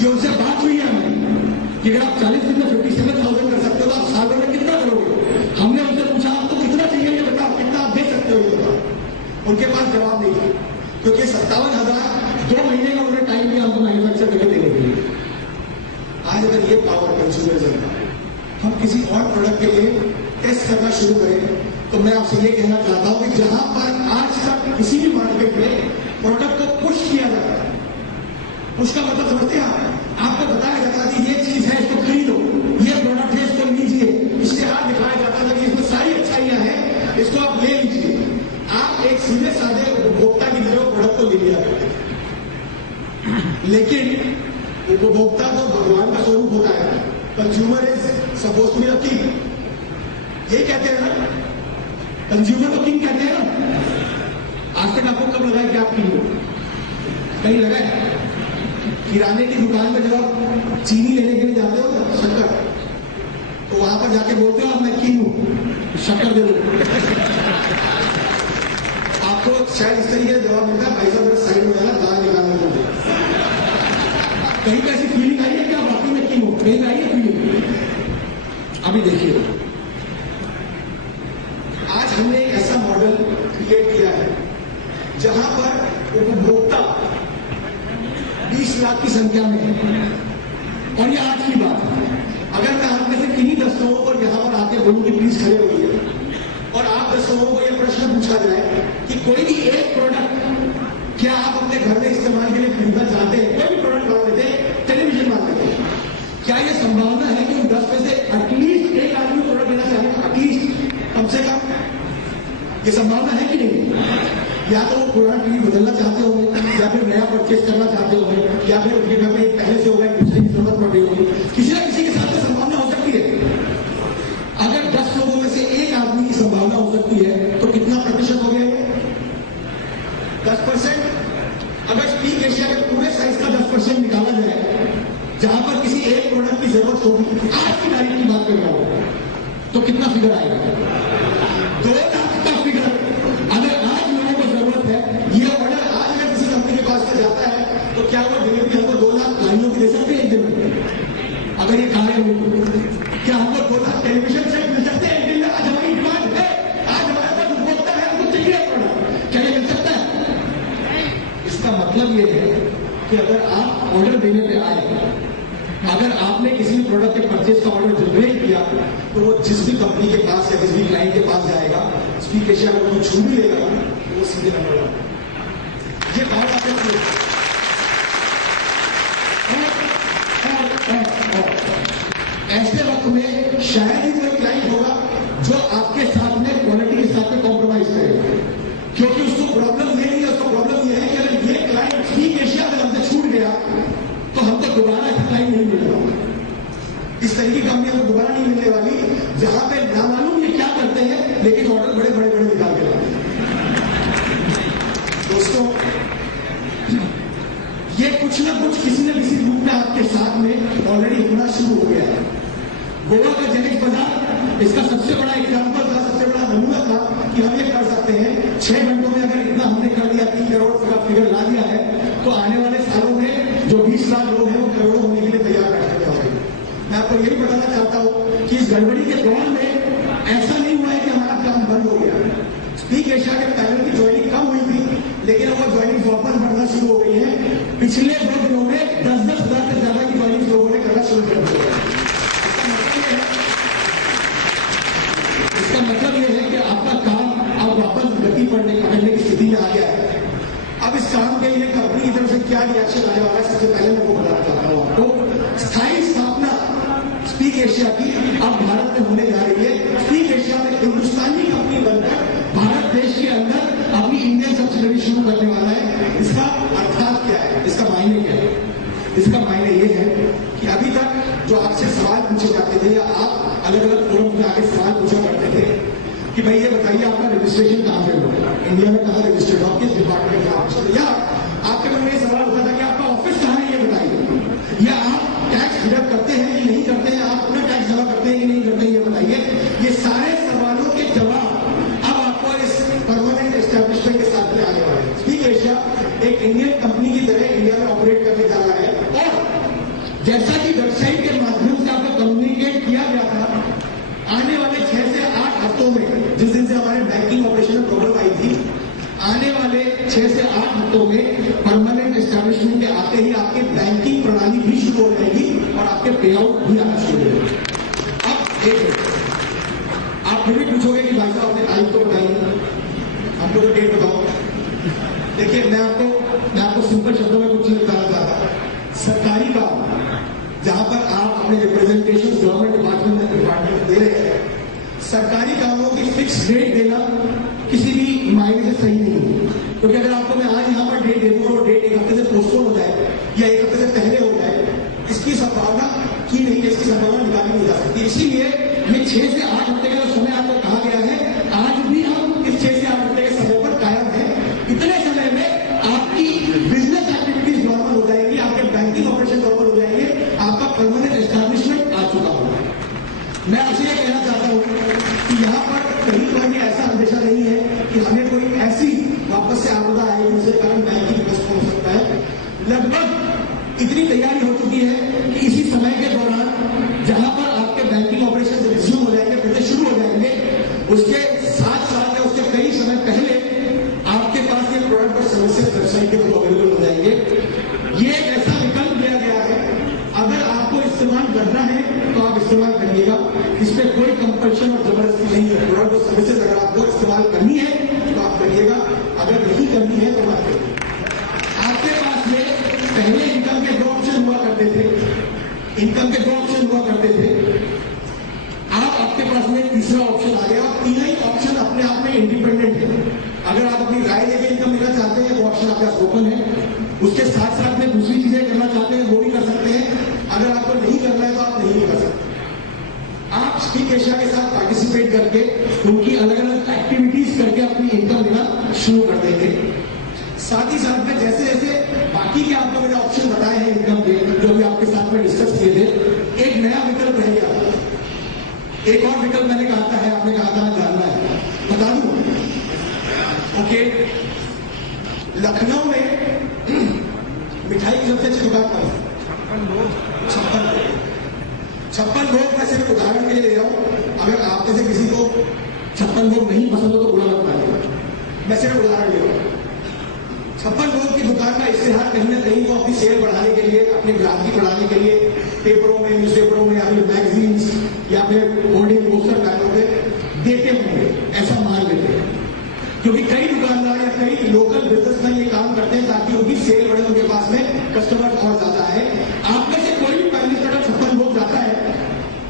ये उनसे बात हुई है हमारी कि अगर आप 40 दिन में 57,000 कर सकते हो, तो आप सालों में कितना करोगे? हमने उनसे पूछा आपको कितना चाहिए ये बताओ, कितना आप दे सकते हो ये बताओ। उनके पास जवाब नहीं है, क्योंकि 57,000 2 महीने का उन्होंने टाइम दिया हमको मैन्युफैक्चर करके देने के लिए। आज अगर ये पावर कंज्यूमरिज्म का हम किसी और प्रोडक्ट के लिए टेस्ट करना शुरू करें, तो मैं आपसे ये कहना चाहता हूं कि जहां पर आज तक किसी भी मार्केट में प्रोडक्ट को पुश किया जाता है, उसका मतलब समझते हैं आपको बताया जाता है कि ये चीज है, इसको खरीदो, ये प्रोडक्ट है, इसको लीजिए, इश्तेहार दिखाया जाता था कि इसमें सारी अच्छाइयां हैं, इसको आप ले लीजिए। आप एक सीधे साधे उपभोक्ता की तरह प्रोडक्ट को ले लिया करते हैं, लेकिन उपभोक्ता तो भगवान का स्वरूप होता है। Consumer is supposed to be the king, ये कहते हैं ना, कंज्यूमर को किंग कहते हैं ना। आज तक आपको कब लगा है कि आप किंग हो? कहीं लगा है? किराने की दुकान में जब आप चीनी लेने के लिए जाते हो ना, शक्कर, तो वहां पर जाके बोलते हो आप मैं किंग हूं, शक्कर दे दो। आपको शायद इस तरीके से जवाब मिलता है, भाई साहब मेरे साइड में जाना, दाल निकालना मुझे। कहीं पे ऐसी फीलिंग आई है क्या वाकई में किंग हो? कहीं आई है फीलिंग? अभी देखिए, आज हमने एक ऐसा मॉडल क्रिएट किया है जहां पर उपभोक्ता 20 लाख की संख्या में है। और ये आज की बात है। अगर मैं आप में से किन्हीं 10 लोगों को यहां पर आके बोलूं कि प्लीज खड़े होइए, और आप 10 लोगों को यह प्रश्न पूछा जाए कि कोई भी एक प्रोडक्ट क्या आप अपने घर में इस्तेमाल के लिए खरीदना चाहते हैं? कोई भी प्रोडक्ट मान लेते हैं, टेलीविजन मान लेते हैं, क्या यह संभावना है कि उन 10 में से एटलीस्ट एक आदमी प्रोडक्ट लेना चाहे? एटलीस्ट, कम से कम ये संभावना है कि नहीं? या तो वो पुराना टीवी बदलना चाहते होंगे, या फिर नया परचेज करना चाहते होंगे, या फिर उनके घर में पहले से होगा दूसरे की जरूरत पड़ रही होगी। किसी न किसी के साथ में संभावना हो सकती है। अगर 10 लोगों में से एक आदमी की संभावना हो सकती है, तो कितना प्रतिशत हो गया ये? 10%। अगर स्पीक एशिया के पूरे साइज का 10% निकाला जाए, जहां पर किसी एक प्रोडक्ट की जरूरत होगी, आज की तारीख की बात कर रहा हूं, तो कितना फिगर आएगा? 2 लाख का फिगर। अगर आज लोगों को जरूरत है, ये ऑर्डर आज अगर किसी कंपनी के पास से जाता है, तो क्या वो डिलीवरी हमको 2 लाख गाड़ियों की दे सकते हैं एक दिन में? अगर ये कारें हुई, क्या हमको 2 लाख टेलीविजन सेट मिल सकते हैं एक दिन में? आज हमारी डिमांड है, आज हमारे पास उपभोक्ता है, हमको चाहिए प्रोडक्ट, क्या ये मिल सकता है? इसका मतलब ये है कि अगर आप ऑर्डर देने पे आए, अगर आपने किसी प्रोडक्ट के परचेज का ऑर्डर जनरेट किया, तो वो जिस भी कंपनी के पास या जिस भी क्लाइंट के पास जाएगा, स्पीक एशिया अगर वो छू भी लेगा, तो वो सीधे नंबर लगाएगा। ये बात आपने ऐसे वक्त में शायद ही कोई क्लाइंट होगा जो आपके साथ में क्वालिटी के साथ में कॉम्प्रोमाइज करेगा, क्योंकि उसको प्रॉब्लम ये नहीं है। उसको प्रॉब्लम ये है कि अगर ये क्लाइंट स्पीक एशिया अगर हमसे छूट गया, तो हमको दोबारा ऐसा क्लाइंट नहीं मिलेगा। इस तरह की कंपनी हमको दोबारा नहीं मिलने वाली, जहां पे ना मालूम ये क्या करते हैं, लेकिन ऑर्डर बड़े बड़े बड़े निकाल के लाते हैं। दोस्तों, ये कुछ ना कुछ किसी न किसी रूप में आपके साथ में ऑलरेडी होना शुरू हो गया है। गोवा का जेनेक्स बाजार इसका सबसे बड़ा एग्जाम्पल था, सबसे बड़ा नमूना था कि हम ये कर सकते हैं। 6 घंटों में अगर इतना हमने कर दिया, 3 करोड़ का फिगर ला दिया है, तो आने वाले सालों में जो 20 लाख लोग हैं वो करोड़ों होने के लिए तैयार बैठे होंगे। मैं आपको यही बताना चाहता हूं कि इस गड़बड़ी के दौर में ऐसा नहीं हुआ है कि हमारा काम बंद हो गया। स्पीक एशिया के पैनल की ज्वाइनिंग पिछले 2 दिनों में 10-10 हजार से ज्यादा की ज्वाइनिंग लोगों ने करना शुरू कर दिया। इसका मतलब यह है कि आपका काम अब वापस गति पकड़ने की स्थिति में आ गया है। अब इस काम के लिए कंपनी की तरफ से क्या रिएक्शन आने वाला है, सबसे पहले मैं वो बताना चाहता हूं आपको। स्थायी स्थापना स्पीक एशिया की अब भारत में होने जा रही है। स्पीक एशिया में हिंदुस्तानी कंपनी बनकर भारत देश के अंदर अपनी इंडियन सब्सिडरी शुरू करने वाला है। इसका अर्थात क्या है, इसका मायने क्या है? इसका मायने ये है कि अभी तक जो आपसे सवाल पूछे जाते थे या आप अलग अलग फोरम में आके सवाल पूछा करते थे कि भाई ये बताइए आपका रजिस्ट्रेशन कहां पे हुआ, इंडिया में कहां रजिस्टर्ड हो, किस डिपार्टमेंट में आप, या आपके मन में ये सवाल होता था कि आपका ऑफिस कहां है ये बताइए, या आप टैक्स फिलअप करते हैं कि नहीं करते हैं, आप अपना टैक्स जमा करते हैं कि नहीं करते हैं ये बताइए। ये सारे सवालों के जवाब अब आपको इस परमानेंट एस्टेब्लिशमेंट के साथ में आने वाले हैं। स्पीक एशिया एक इंडियन कंपनी की तरह इंडिया में ऑपरेट करने जा रहा है और जैसा कि वेबसाइट के माध्यम से आपको कम्युनिकेट किया गया था, आने वाले 6 से 8 हफ्तों में, जिस दिन से हमारे बैंकिंग ऑपरेशन में प्रॉब्लम आई थी, आने वाले 6 से 8 हफ्तों में परमानेंट एस्टेब्लिशमेंट के आते ही आपकी बैंकिंग प्रणाली भी शुरू हो जाएगी और आपके पे आउट भी आना शुरू हो जाएंगे। अब एक आप फिर भी पूछोगे कि भाई साहब अपने तारीख तो बताइए, हमको तो डेट बताओ। देखिए मैं आपको सिंपल शब्दों में कुछ चीज बताना चाहता हूं। सरकारी काम जहां पर आप अपने रिप्रेजेंटेशन गवर्नमेंट डिपार्टमेंट दे रहे हैं, सरकारी कामों की फिक्स डेट देना किसी भी मायने से सही नहीं है। क्योंकि अगर आपको मैं आज यहाँ पर डेट दे दूँ और डेट एक हफ्ते से पोस्टपोन हो जाए या एक हफ्ते से पहले हो जाए, इसकी संभावना की नहीं है, इसकी संभावना निकाली नहीं जा सकती। इसीलिए ये 6 से 8 हफ्ते का जो समय आपको कहा गया है, आज भी हम इस 6 से 8 हफ्ते के समय पर कायम है। इतने समय में आपकी बिजनेस एक्टिविटीज नॉर्मल हो जाएगी, आपके बैंकिंग ऑपरेशन नॉर्मल हो जाएंगे, आपका परमानेंट एस्टैब्लिशमेंट आ चुका होगा। मैं आपसे ये कहना चाहता हूं कि यहाँ पर कहीं पर भी ऐसा अंदेशा नहीं है कि हमें कोई ऐसी वापस से आपदा आएगी जिसके कारण बैंकिंग पोस्टपोन हो सकता है। लगभग इतनी तैयारी हो चुकी है कि इसी समय के दौरान जहां पर आपके बैंकिंग ऑपरेशन रिज्यूम हो जाएंगे, फिर से शुरू हो जाएंगे, उसके साथ या उसके कई समय पहले आपके पास ये प्रोडक्ट और सर्विसेज वेबसाइट के थ्रू अवेलेबल हो जाएंगे। ये एक ऐसा विकल्प दिया गया है, अगर आपको इस्तेमाल करना है तो आप इस्तेमाल करिएगा, इसमें कोई कंपल्शन और जबरदस्ती नहीं है। प्रोडक्ट और सर्विसेज अगर आपको इस्तेमाल करनी है तो आप करिएगा, अगर नहीं करनी है तो मत करिए। आपके पास ये पहले इनकम के 2 ऑप्शन हुआ करते थे, इनकम के 2 ऑप्शन हुआ करते थे, आप आपके पास में तीसरा ऑप्शन आ गया और तीनों ही ऑप्शन अपने आप में इंडिपेंडेंट है। अगर आप अपनी राय लेके इनकम लेना चाहते हैं वो ऑप्शन आपके पास ओपन है, उसके साथ साथ में दूसरी चीजें करना चाहते हैं वो भी कर सकते हैं। अगर आपको नहीं करना है तो आप नहीं कर सकते। आप स्पीक एशिया के साथ पार्टिसिपेट करके उनकी अलग अलग एक्टिविटीज करके अपनी इनकम लेना शुरू कर देंगे। साथ ही साथ में जैसे जैसे बाकी के आपको मैंने ऑप्शन बताए हैं इनकम के, जो भी आपके साथ में डिस्कस किए थे, एक नया विकल्प रह गया। एक और विकल्प मैंने कहा है, आपने कहा था जानना है, बता दूं? ओके, लखनऊ में मिठाई की सबसे अच्छी दुकान कौन है? छप्पन भोग। मैं सिर्फ उदाहरण के लिए ले रहा हूं, अगर आप में से किसी को 56 भोग नहीं पसंद हो तो बुरा मत मानिएगा, मैं सिर्फ उदाहरण ले रहा हूं। 56 भोग की दुकान का इश्तेहार कहीं ना कहीं वो अपनी सेल बढ़ाने के लिए, अपनी ग्राहकी बढ़ाने के लिए पेपरों में, न्यूज़पेपरों में, या फिर मैगजीन्स या फिर होर्डिंग पोस्टर बैनरों पे देते होंगे, ऐसा मान लेते हैं। क्योंकि कई दुकानदार या कई लोकल बिजनेसमैन ये काम करते हैं ताकि उनकी सेल बढ़े, उनके पास में कस्टमर और ज्यादा है। आप में से कोई भी पहली तरफ 56 भोग जाता है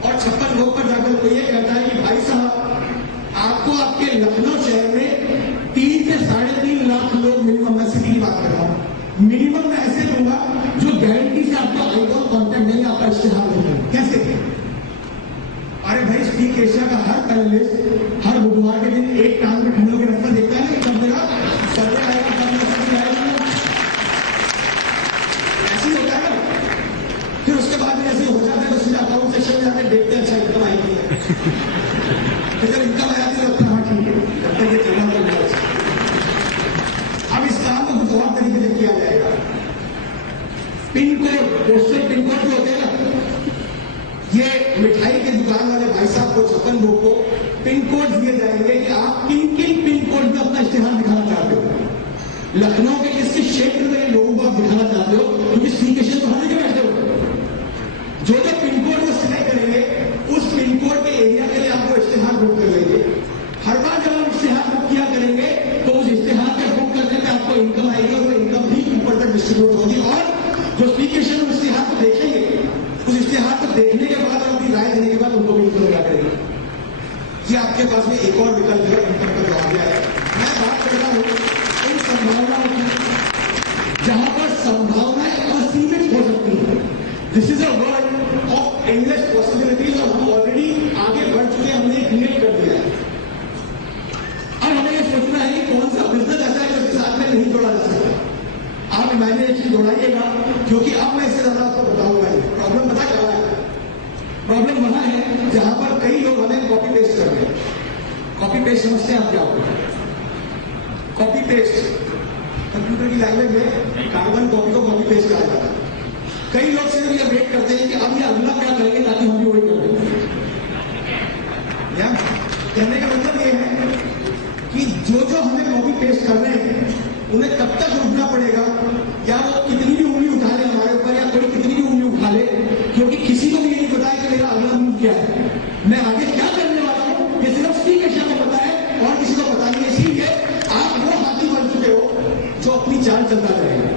और 56 भोग पर जाकर कोई ये कहता है कि भाई साहब आपको आपके लखनऊ शहर में 3 से 3.5 लाख लोग मिनिमम, मैं सिटी की बात कर रहा हूं, मिनिमम मैं ऐसे दूंगा जो गारंटी से आपको आईकॉन कॉन्टेक्ट देंगे, आपका इश्तेहार देंगे। कैसे? अरे भाई स्पीक एशिया का हर पैनलिस्ट हर बुधवार के दिन एक टांग में खड़े होकर रास्ता देखता है, कब मेरा सर्वे आएगा, कब मेरा सर्वे आएगा, ऐसे ही होता है। फिर उसके बाद में ऐसे हो जाता है तो सीधा अकाउंट सेक्शन में जाकर देखते हैं, अच्छा इनकम आई नहीं है। फिर जब इनकम आया तो लगता है हाँ ठीक है, जब तक ये चलना तो नहीं। अब इस काम को कुछ और तरीके से किया जाएगा। Pin code, postal pin code जो होते हैं ना, ये मिठाई के दुकान वाले भाई साहब को 56 भोग को पिन कोड दिए जाएंगे कि आप किन किन पिन कोड में अपना इश्तेहार दिखाना चाहते हो, लखनऊ के किस किस क्षेत्र में लोगों को आप दिखाना चाहते हो, इनकम आएगी और वो इनकम भी ऊपर तक डिस्ट्रीब्यूट होगी। और जो स्पीकेशन उस इश्तिहार को देखेंगे, उस इश्तिहार को देखने के बाद और अपनी राय देने के बाद उनको भी इनकम क्या करेगी। ये आपके पास में एक और विकल्प है, इनकम का जो आ गया है। मैं बात करता हूँ इन संभावनाओं की, जहां पर संभावनाएं असीमित हो सकती है। This is a world of endless possibilities और हम ऑलरेडी आगे बढ़ चुके हैं, हमने क्रिएट कर दिया है। अब हमें ये सोचना है कि कौन सा बिजनेस ऐसा है जिसके साथ में नहीं जोड़ा जा सकता। आप इमेजिनेशन जोड़ाइएगा, क्योंकि अब मैं इससे ज्यादा आपको बताऊंगा। प्रॉब्लम पता क्या है? प्रॉब्लम वहां है जहां पर कई लोग हमें कॉपी पेस्ट कर रहे हैं। कॉपी पेस्ट समझते हैं आप क्या होगा? कॉपी पेस्ट कंप्यूटर की लैंग्वेज में कार्बन कॉपी को कॉपी पेस्ट कहा जाता है। कई लोग सिर्फ ये वेट करते हैं कि अब ये अगला क्या करेंगे ताकि हम भी वही कर दें। या कहने का मतलब ये है कि जो हमें कॉपी पेस्ट कर रहे हैं उन्हें तब तक रुकना पड़ेगा, या वो कितनी भी उंगली उठा ले हमारे ऊपर, या कोई कितनी भी उंगली उठा ले, क्योंकि किसी को भी ये नहीं पता है कि मेरा अगला मूव क्या है, मैं आगे क्या करने वाला हूं। ये सिर्फ स्पीक एशिया को पता है और किसी को पता नहीं है। इसीलिए आप वो हाथी बन चुके हो जो अपनी चाल चलता रहेगा,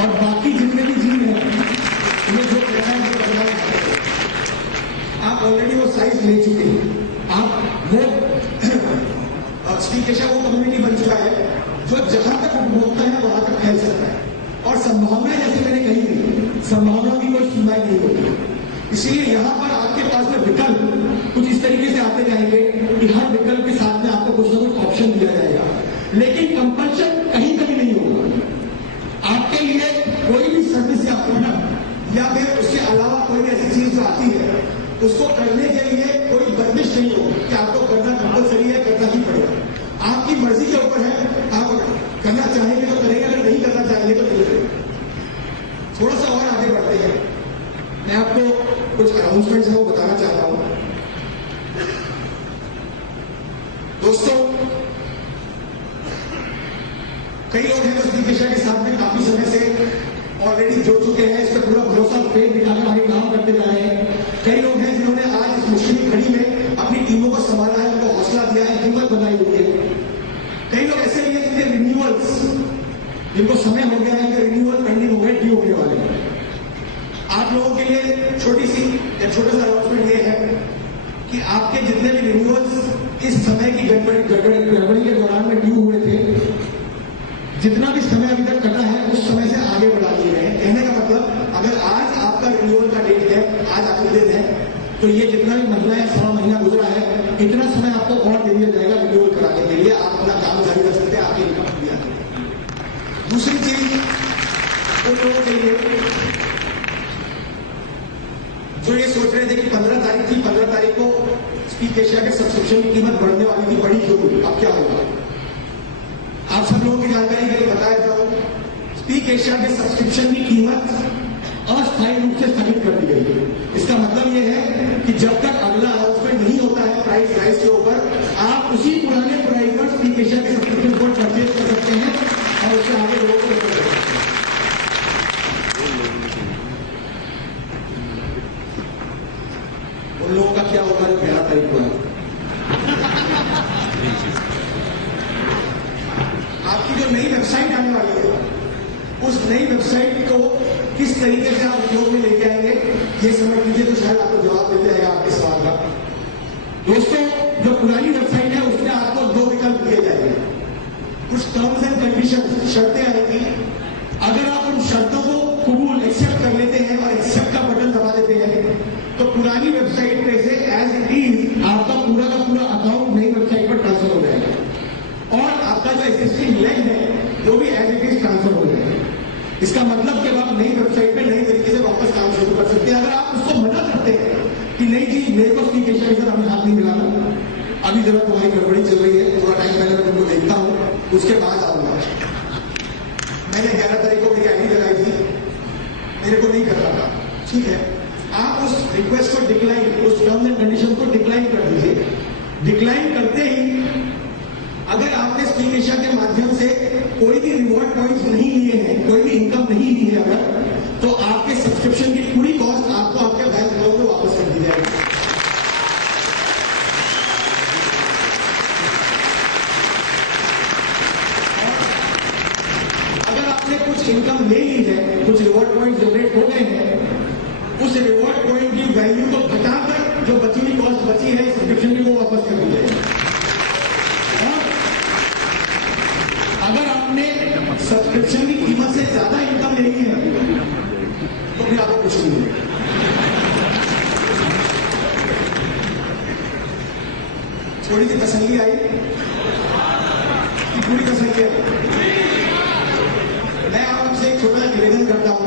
और बाकी जितने भी जीव हैं उन्हें जो कहना है वो करना है। आप ऑलरेडी वो साइज ले चुके हैं। आप वो स्पीक एशिया वो कम्युनिटी बन चुका है जो जहां तक उपभोक्ता है वहां तक फैल सकता है। और संभावनाएं जैसे मैंने कही थी, संभावनाओं की कोई सीमाएं नहीं होती। इसीलिए यहां पर आपके पास में विकल्प कुछ इस तरीके से आते जाएंगे कि हर विकल्प के साथ में आपको कुछ ना कुछ ऑप्शन दिया जाएगा, लेकिन कंपल्शन कहीं कभी नहीं होगा। आपके लिए कोई भी सर्विस या प्रोडक्ट या फिर उसके अलावा कोई भी ऐसी चीज जो आती है उसको करने के लिए कोई बंदिश नहीं हो कि आपको करना कंपल्सरी है, करना ही पड़ेगा। आपकी मर्जी के ऊपर है, आप करना चाहेंगे तो करेंगे, अगर नहीं करना चाहेंगे तो नहीं करेंगे। थोड़ा सा और आगे बढ़ते हैं, मैं आपको कुछ अनाउंसमेंट्स है वो बताना चाहता हूं। दोस्तों, कई लोग हैं जो स्पीक एशिया के साथ में काफी समय से ऑलरेडी जुड़ चुके हैं, इस पर पूरा भरोसा पेट दिखाकर हमारे काम करते जा रहे हैं। कई लोग हैं जिन्होंने आज इस मुश्किल घड़ी में अपनी टीमों को संभाला है, उनको हौसला दिया है, हिम्मत बनाई हुई है। कई लोग ऐसे भी हैं जिनके रिन्यूअल्स, जिनको समय हो गया है कि रिन्यूअल पेंडिंग हो गए, ड्यू होने वाले हैं। आप लोगों के लिए छोटी सी या छोटा सा अनाउंसमेंट ये है कि आपके जितने भी रिन्यूअल्स इस समय की गड़बड़ी के दौरान में ड्यू हुए थे, जितना भी समय अभी तक कटा है उस समय से आगे बढ़ा दिए गए। कहने का मतलब, अगर आज आपका रिन्यूअल का डेट है, आज आखिरी दिन है, तो ये जितना भी महीना या 6 महीना गुजरा है, इतना समय आपको और दे दिया जाएगा रिन्यूअल कराने के लिए। आप अपना काम जारी रख सकते हैं, आपकी इनकम दिया। दूसरी चीज उन लोगों के लिए जो ये सोच रहे थे कि 15 तारीख थी, 15 तारीख को स्पीक एशिया के सब्सक्रिप्शन की कीमत बढ़ने वाली थी, बड़ी क्यों हुई, अब क्या होगा? आप सब लोगों की जानकारी के लिए बताया जाऊं, स्पीक एशिया के सब्सक्रिप्शन की कीमत अस्थायी रूप से स्थगित कर दी गई है। इसका मतलब यह है कि जब तक अगला अनाउंसमेंट नहीं होता है प्राइस राइज के ऊपर, आप उसी पुराने प्राइस पर स्पीक एशिया के सब्सक्रिप्शन कोड परचेज कर सकते हैं और उससे आगे लोगों को लेकर सकते हैं। उन लोगों का क्या होगा जो 11 तारीख को है? आपकी जो नई वेबसाइट आने वाली है, उस नई वेबसाइट को किस तरीके से आप उपयोग में लेके आएंगे, ये समझ लीजिए तो शायद आपको जवाब मिल जाएगा आपके सवाल का। दोस्तों, जो पुरानी वेबसाइट है उसमें आपको 2 विकल्प दिए जाएंगे। कुछ टर्म्स एंड कंडीशन, शर्तें आएंगी। अगर आप उन शर्तों को कबूल एक्सेप्ट कर लेते हैं और एक्सेप्ट का बटन दबा देते हैं, तो पुरानी वेबसाइट पे से एज इट इज आपका पूरा का पूरा अकाउंट नई वेबसाइट पर ट्रांसफर हो जाएगा और आपका जो एक्सिस्टिंग लेग है वो भी एज इट इज ट्रांसफर हो जाएगा। इसका मतलब कि आप नई वेबसाइट पे नई तरीके से वापस काम शुरू कर सकते हैं। अगर आप उसको मना करते हैं कि नहीं जी, मेरे को स्पीक एशिया के साथ हमें हाथ नहीं मिलाना, अभी जरा तुम्हारी गड़बड़ी चल रही है, थोड़ा टाइम पहले मैं तुमको देखता हूं, उसके बाद आऊंगा। मैंने 11 तारीख को मेरी आईडी लगाई थी, मेरे को नहीं करना था, ठीक है। आप उस रिक्वेस्ट को डिक्लाइन, उस टर्म्स एंड कंडीशन को डिक्लाइन कर दीजिए। डिक्लाइन करते ही अगर आपने स्पीक एशिया के माध्यम से कोई भी रिवॉर्ड पॉइंट्स नहीं लिए हैं, कोई भी इनकम नहीं ली है अगर, तो आपके सब्सक्रिप्शन की पूरी कॉस्ट आपको आपके बैंक अकाउंट में वापस कर दी जाएगी। और आपने कुछ इनकम ले ली है, कुछ रिवॉर्ड पॉइंट जनरेट हो गए हैं, उस रिवॉर्ड पॉइंट की वैल्यू को घटाकर जो बची हुई कॉस्ट बची है सब्सक्रिप्शन की, वो वापस कर दीजिए। और अगर आपने सब्सक्रिप्शन की कीमत से ज्यादा इनकम ले ली है तो फिर आपको कुछ नहीं मिलेगा। थोड़ी सी तसल्ली आई कि पूरी तसल्ली है। मैं आपसे एक छोटा निवेदन करता हूं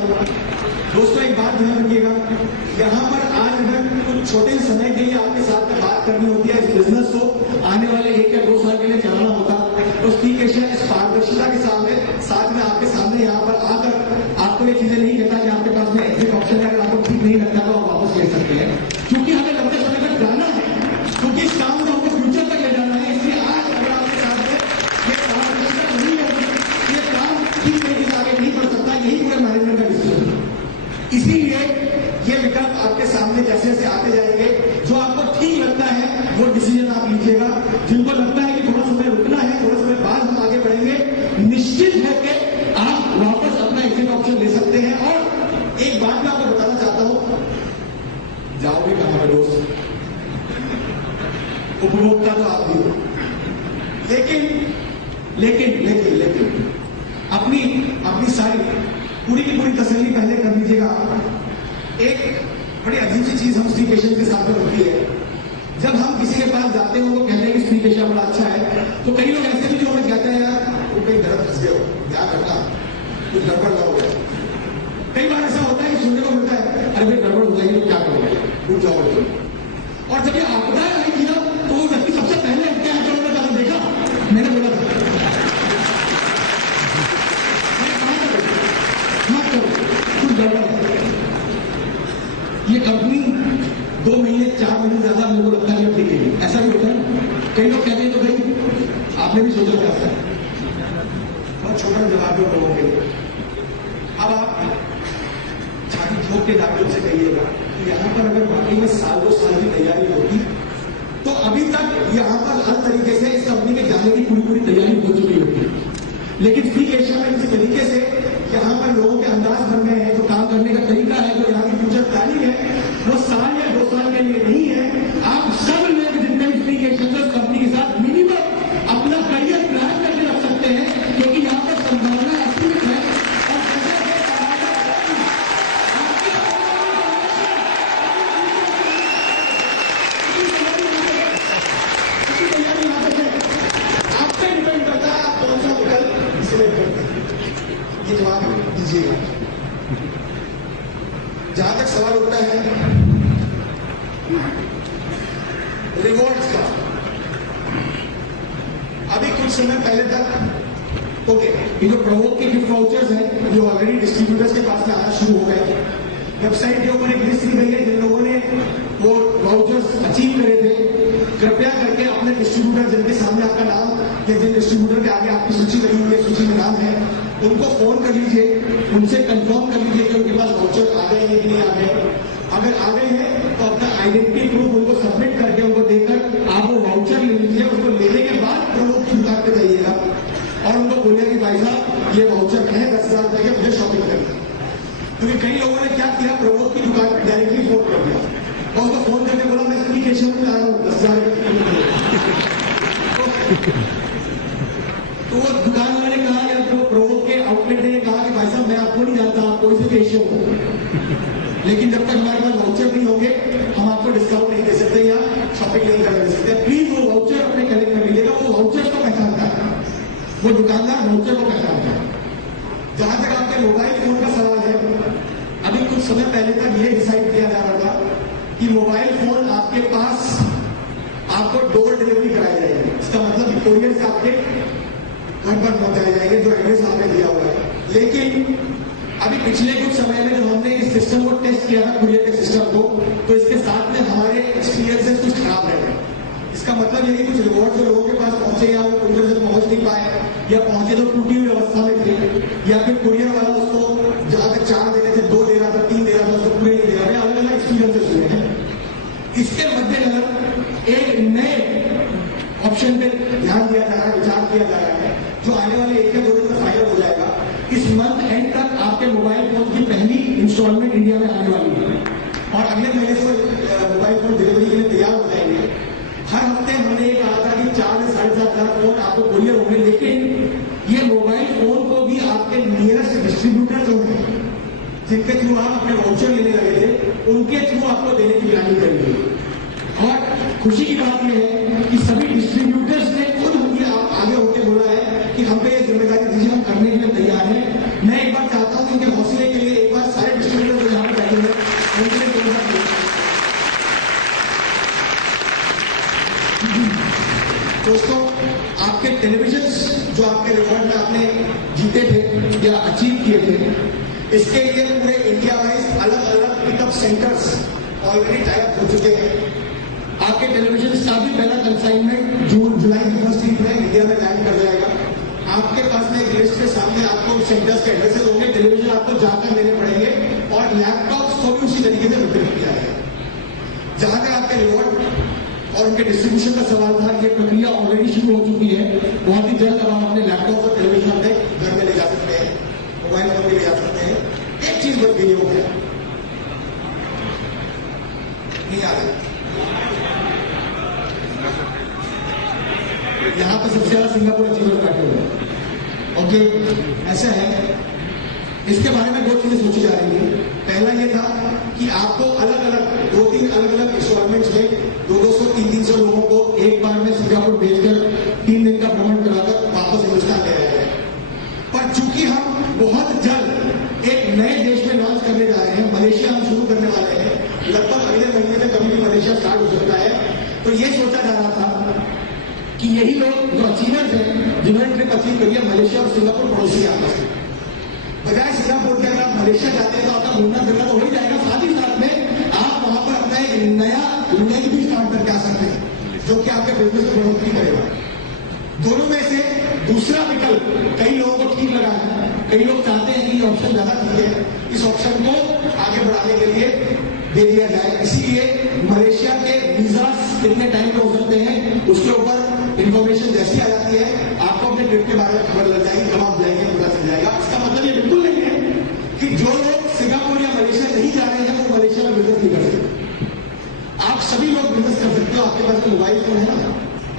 दोस्तों, एक बात ध्यान रखिएगा, यहां पर आज अगर कुछ छोटे समय के लिए आपके साथ में बात करनी होती है, इस बिजनेस को आने वाले 1 या 2 साल के लिए चलाना होता, तो स्पीक एशिया इस पारदर्शिता के साथ में आपके सामने यहाँ पर आकर आपको ये चीजें नहीं कहता कि आपके पास में एग्जिट ऑप्शन है, अगर आपको ठीक नहीं लगता तो आप वापस ले सकते हैं, क्योंकि हमें लंबे समय तक जाना है, क्योंकि इस काम को हमको फ्यूचर तक ले जाना है। इसलिए आज अगर आपके साथ में ये पारदर्शिता नहीं होगी, ये काम ठीक तरीके से आगे नहीं बढ़ सकता, यही पूरे मैनेजमेंट का डिसीजन है। इसीलिए ये विकल्प आपके सामने जैसे जैसे आते जाएंगे, जो आपको ठीक लगता है वो डिसीजन आप लीजिएगा, जिनको लगता है कि थोड़ा समय रुकना है, थोड़ा समय बाद हम आगे बढ़ेंगे, निश्चित होकर आप वापस अपना एग्जिट ऑप्शन ले सकते हैं। और एक बात मैं आपको बताना चाहता हूं, जाओगे कहां पर दोस्त, उपभोक्ता तो आप भी हो, लेकिन अपनी सारी पूरी की पूरी तसल्ली पहले कर लीजिएगा। एक बड़ी अजीब सी चीज हम स्पीक एशिया के साथ में होती है, जब हम किसी के पास जाते हैं वो कहते हैं कि स्पीक एशिया बड़ा अच्छा है, तो कई लोग ऐसे भी जो हमें कहते हैं यार वो कहीं गलत फंस गए हो, क्या करना, कुछ गड़बड़ ना हो गया। कई बार ऐसा होता है कि सुनने को मिलता है अरे भाई गड़बड़ हो जाएगी तो क्या करोगे, उठ जाओगे। और जब ये आपदाएं आई थी ना तो वो व्यक्ति सबसे पहले क्या है, देखा मैंने बोला था ये कंपनी 2 महीने 4 महीने ज्यादा मेरे को लगता है ठीक है, ऐसा भी होता है। कई लोग कहते हैं तो भाई आपने भी सोचा होगा ऐसा, बहुत छोटा जवाब है लोगों के लिए। अब आप छाती ठोक के जाकर उनसे कहिएगा कि यहाँ पर अगर वाकई में 1-2 साल की तैयारी होती तो अभी तक यहाँ पर हर तरीके से इस कंपनी के जाने की पूरी तैयारी हो चुकी होती। लेकिन स्पीक एशिया में किसी तरीके से यहाँ पर लोगों के अंदाज बन गए हैं, जो काम करने का तरीका है, जो यहाँ की फ्यूचर प्लानिंग है, वो 1 या 2 साल के लिए नहीं है। आप सब लोग जितने भी स्पीक एशिया कंपनी के साथ मिनिमम अपना करियर प्लान करके रख सकते हैं, क्योंकि यहाँ पर संभावना असीमित है। आपसे डिपेंड करता है आप कौन सा विकल्प सिलेक्ट करते हैं, ये जवाब दीजिएगा। जहां तक सवाल उठता है रिवॉर्ड्स का, अभी कुछ समय पहले तक ओके, ये जो प्रोवोक के गिफ्ट वाउचर्स हैं जो ऑलरेडी डिस्ट्रीब्यूटर्स के पास में आना शुरू हो गए, वेबसाइट के ऊपर एक लिस्ट दी गई है जिन लोगों ने वो वाउचर्स अचीव करे थे, कृपया करके अपने डिस्ट्रीब्यूटर जिनके सामने आपका नाम या जिन डिस्ट्रीब्यूटर के आगे आपकी सूची लगी हुई है, सूची में नाम है, उनको फोन कर लीजिए, उनसे कंफर्म कर लीजिए कि उनके पास वाउचर आ गए हैं कि नहीं आ गए। अगर आ गए हैं तो अपना आइडेंटिटी प्रूफ उनको सबमिट करके उनको देकर आप वो वाउचर ले लीजिए। उसको लेने के बाद प्रमुख की दुकान पे जाइएगा और उनको बोलिए कि भाई साहब ये वाउचर है 10,000 रुपए के, मुझे शॉपिंग करनी। क्योंकि कई लोगों ने क्या किया, प्रमोद की दुकान पर डायरेक्टली फोन कर दिया और उसको फोन करके बोला मैं स्पीक एशिया में आ रहा हूँ 10,000 तो वो दुकान वाले ने कहा या तो प्रमोद के आउटलेट ने कहा कि भाई साहब मैं आपको नहीं जानता, आप कोई से एशिया हो, लेकिन जब तक हमारे पास वाउचर नहीं होंगे हम आपको डिस्काउंट नहीं दे सकते या शॉपिंग नहीं कर सकते। प्लीज वो वाउचर अपने कलेक्ट कर लीजिएगा, वो वाउचर को पहचानता है, वो दुकानदार वाउचर को पहचानता है। जहां तक आपके मोबाइल फोन का सवाल है, अभी कुछ समय पहले तक ये डिसाइड किया जा रहा था कि मोबाइल फोन आपके पास आपको डोर डिलीवरी कराई जाएगी। इसका मतलब कोरियर से आपके घर पर पहुंचाए जाएंगे जो एड्रेस आपने दिया हुआ है। लेकिन अभी पिछले कुछ समय में जब हमने इस सिस्टम को टेस्ट किया था, कुरियर के सिस्टम को, तो इसके साथ में हमारे एक्सपीरियंसेस कुछ खराब रह गए। इसका मतलब ये कि कुछ रिवॉर्ड जो लोगों के पास पहुंचे या वो कुरियर से पहुंच नहीं पाए या पहुंचे तो टूटी हुई अवस्था में थे, या फिर कुरियर वाला उसको जहां तक 4 देने थे 2 दे रहा था, 3 दे रहा था, उसको पूरे नहीं दे रहा है। अलग अलग एक्सपीरियंसेस हुए हैं। इसके मद्देनजर एक नए ऑप्शन पे ध्यान दिया जा रहा है, विचार किया जा रहा है, जो आने वाले 1 या 2 दिन में फाइनल हो जाएगा। इस मंथ एंड तक आपके मोबाइल फोन की पहली इंस्टॉलमेंट इंडिया में आने वाली है और अगले महीने से मोबाइल फोन डिलीवरी के लिए तैयार हो जाएंगे। हर हफ्ते हमने ये कहा था कि 4 से 7.5 लाख फोन आपको कुरियर होंगे, लेकिन ये मोबाइल फोन को भी आपके नियरेस्ट डिस्ट्रीब्यूटर जो है, जिनके थ्रू आप अपने वाउचर लेने लगे थे, उनके थ्रू आपको देने की प्लानिंग करेंगे। और खुशी की बात यह है कि सभी डिस्ट्रीब्यूटर्स ने खुद मुझे आगे होकर बोला है कि हम पे ये जिम्मेदारी दीजिए, हम करने के लिए तैयार हैं। मैं एक बार चाहता हूं कि इनके हौसले के लिए एक बार सारे डिस्ट्रीब्यूटर जो यहाँ पर बैठे हैं उनके लिए दोस्तों, आपके टेलीविजन जो आपके रिकॉर्ड में आपने जीते थे या अचीव किए थे, इसके लिए पूरे इंडिया में अलग अलग पिकअप सेंटर्स ऑलरेडी टाइप हो चुके हैं। आपके टेलीविजन का भी पहला कंसाइनमेंट जुलाई की फर्स्ट वीक में इंडिया में लैंड कर जाएगा। आपके पास में एक लिस्ट के सामने आपको सेंटर्स के एड्रेसेस होंगे, टेलीविजन आपको जाकर लेने पड़ेंगे और लैपटॉप्स को भी उसी तरीके से वितरित किया जाएगा। जहां तक आपके रिवॉर्ड और उनके डिस्ट्रीब्यूशन का सवाल था, ये प्रक्रिया ऑलरेडी शुरू हो चुकी है। बहुत ही जल्द अब आप अपने लैपटॉप और टेलीविजन अपने घर में ले जा सकते हैं, मोबाइल फोन में ले जा सकते हैं। एक चीज बच गई हो गया, नहीं आ रही। यहां पर सबसे ज्यादा सिंगापुर अचीवर्स बैठे हुए हैं। ओके, ऐसा है, इसके बारे में 2 चीजें सोची जा रही है। पहला ये था कि आपको अलग अलग 2-3 अलग अलग इंस्टॉलमेंट्स में 200, 300 लोगों को एक बार में सिंगापुर भेजकर 3 दिन का भ्रमण कराकर वापस हिंदुस्तान ले आया है। पर चूंकि हम बहुत जल्द एक नए देश में लॉन्च करने जा रहे हैं, मलेशिया हम शुरू करने वाले हैं, लगभग अगले महीने में कभी भी मलेशिया स्टार्ट हो सकता है। तो ये सोचा जा रहा था कि यही लोग जो अचीवर्स हैं, जिन्होंने ट्रिप अचीव करी है, मलेशिया और सिंगापुर पड़ोसी आपस में, बजाय सिंगापुर के अगर आप मलेशिया जाते हैं तो आपका घूमना फिरना तो हो ही जाएगा, साथ ही साथ में आप वहां पर अपना एक नया लेग भी स्टार्ट करके आ सकते हैं, जो कि आपके बिजनेस में बढ़ोतरी करेगा। दोनों में से दूसरा विकल्प कई लोगों को ठीक लगा है। कई लोग चाहते हैं कि ऑप्शन ज्यादा ठीक है, इस ऑप्शन को आगे बढ़ाने के लिए दे दिया जाए। इसीलिए मलेशिया के वीजा कितने टाइम पे हो सकते हैं, उसके ऊपर इंफॉर्मेशन जैसी आ जाती है, आपको अपने ट्रिप के बारे में खबर लग जाएगी, कब आप जाएंगे पता चल जाएगा। इसका मतलब ये बिल्कुल नहीं है कि जो लोग सिंगापुर या मलेशिया नहीं जा रहे हैं वो मलेशिया में बिजनेस नहीं कर सकते। आप सभी लोग बिजनेस कर सकते हो। आपके पास मोबाइल फोन है ना,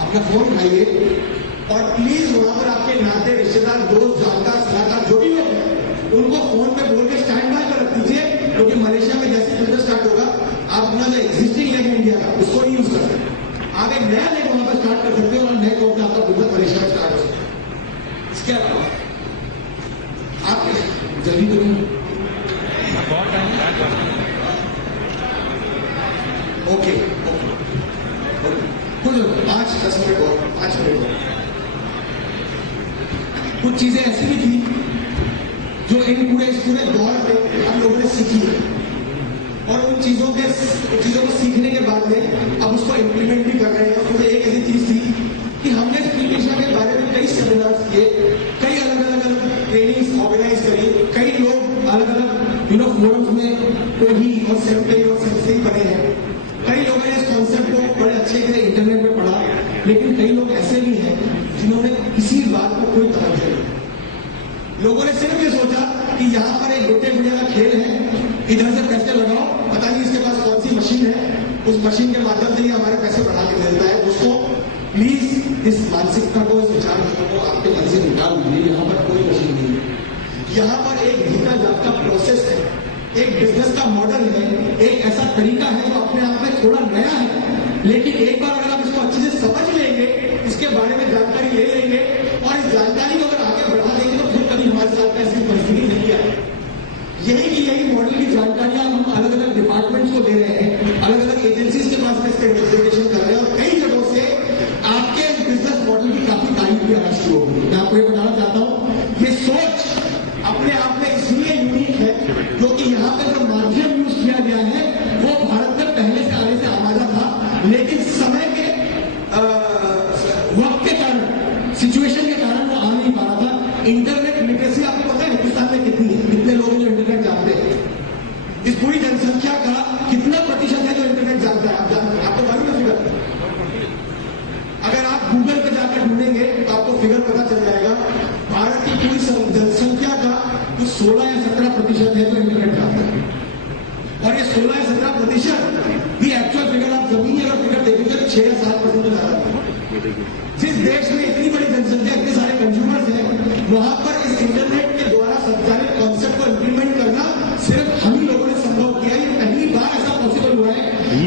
अपना फोन उठाइए और प्लीज वहां पर आपके नाते, रिश्तेदार, दोस्त, जानकार, सलाहकार जो भी लोग हैं, उनको फोन पे बोल के स्टैंड बाय पर रख दीजिए, क्योंकि मलेशिया में जैसे बिजनेस स्टार्ट होगा, आप अपना जो एग्जिस्टिंग लेग है इंडिया का, उसको ही यूज कर सकते हैं। आप एक नया लेग वहां पर स्टार्ट कर सकते हो और नए तौर पर आपका बिजनेस मलेशिया में स्टार्ट हो सकता है। इसके अलावा आप जल्दी करें, ओके, कुछ 5-10 मिनट और 5 मिनट और। कुछ चीजें ऐसी भी थी जो इस पूरे दौर पे हम लोगों ने सीखी है और उन चीजों को सीखने के बाद में अब उसको इम्प्लीमेंट भी कर रहे हैं। उसमें एक ऐसी चीज थी कि हमने स्किल एशिया के बारे में कई सेमिनार्स किए, कई अलग अलग ट्रेनिंग्स ऑर्गेनाइज करी, कई लोग अलग अलग फोरम्स में कोही और सेम्पे और सेंसे बने हैं। कई लोगों ने इस कॉन्सेप्ट को बड़े अच्छे से इंटरनेट में पढ़ा, लेकिन कई लोग ऐसे भी हैं जिन्होंने किसी बात को कोई तवज्जो नहीं। लोगों ने सिर्फ ये सोचा कि यहाँ पर एक गुड्डे गुड़िया का खेल है, इधर से पैसे लगाओ, पता नहीं इसके पास कौन सी मशीन है, उस मशीन के माध्यम से ही हमारे पैसे बढ़ा के मिलता है। दोस्तों प्लीज इस मानसिकता को, इस विचार को आपके मन से निकाल दीजिए। यहाँ पर कोई मशीन नहीं है, यहाँ पर एक भीतर आपका प्रोसेस है, एक बिजनेस का मॉडल है, एक ऐसा तरीका है जो अपने आप में थोड़ा नया है, लेकिन एक बार अगर आप इसको अच्छे से समझ लेंगे, इसके बारे में जानकारी ले लेंगे और इस जानकारी को अगर आगे बढ़ा देंगे तो फिर कभी हमारे साथ ऐसी परिस्थिति नहीं आए। यही मॉडल की जानकारियां हम अलग अलग डिपार्टमेंट्स को दे रहे हैं, अलग अलग एजेंसीज के पास में इसका इम्प्लीमेंटेशन कर रहे हैं और कई जगहों से आपके बिजनेस मॉडल की काफी तारीफ भी आना शुरू हो गई। मैं आपको ये बताना चाहता हूँ, ये सोच अपने आप में इसलिए यूनिक है क्योंकि यहाँ पे जो माध्यम यूज किया गया है वो भारत में पहले से आने से आवाजा था, लेकिन समय के वक्त के कारण, सिचुएशन के कारण वो आ नहीं पा रहा था। इंटरनेट लिटरेसी आपको पता है हिंदुस्तान में कितनी है, कितने लोग जो इंटरनेट जानते हैं, इस पूरी जनसंख्या का कितना प्रतिशत है जो इंटरनेट जानता है, आपको मालूम है फिगर? अगर आप गूगल पे जाकर ढूंढेंगे तो आपको फिगर पता चल जाएगा। भारत की पूरी जनसंख्या का कंपटीशन, दी एक्चुअल फिगर आप जमीनी अगर फिगर देखेंगे तो 6 या 7% तो ज्यादा है। जिस देश में इतनी बड़ी जनसंख्या, इतने सारे कंज्यूमर्स हैं, वहां पर इस इंटरनेट के द्वारा संचालित कॉन्सेप्ट को इंप्लीमेंट करना सिर्फ हम ही लोगों ने संभव किया। ये पहली बार ऐसा पॉसिबल हुआ है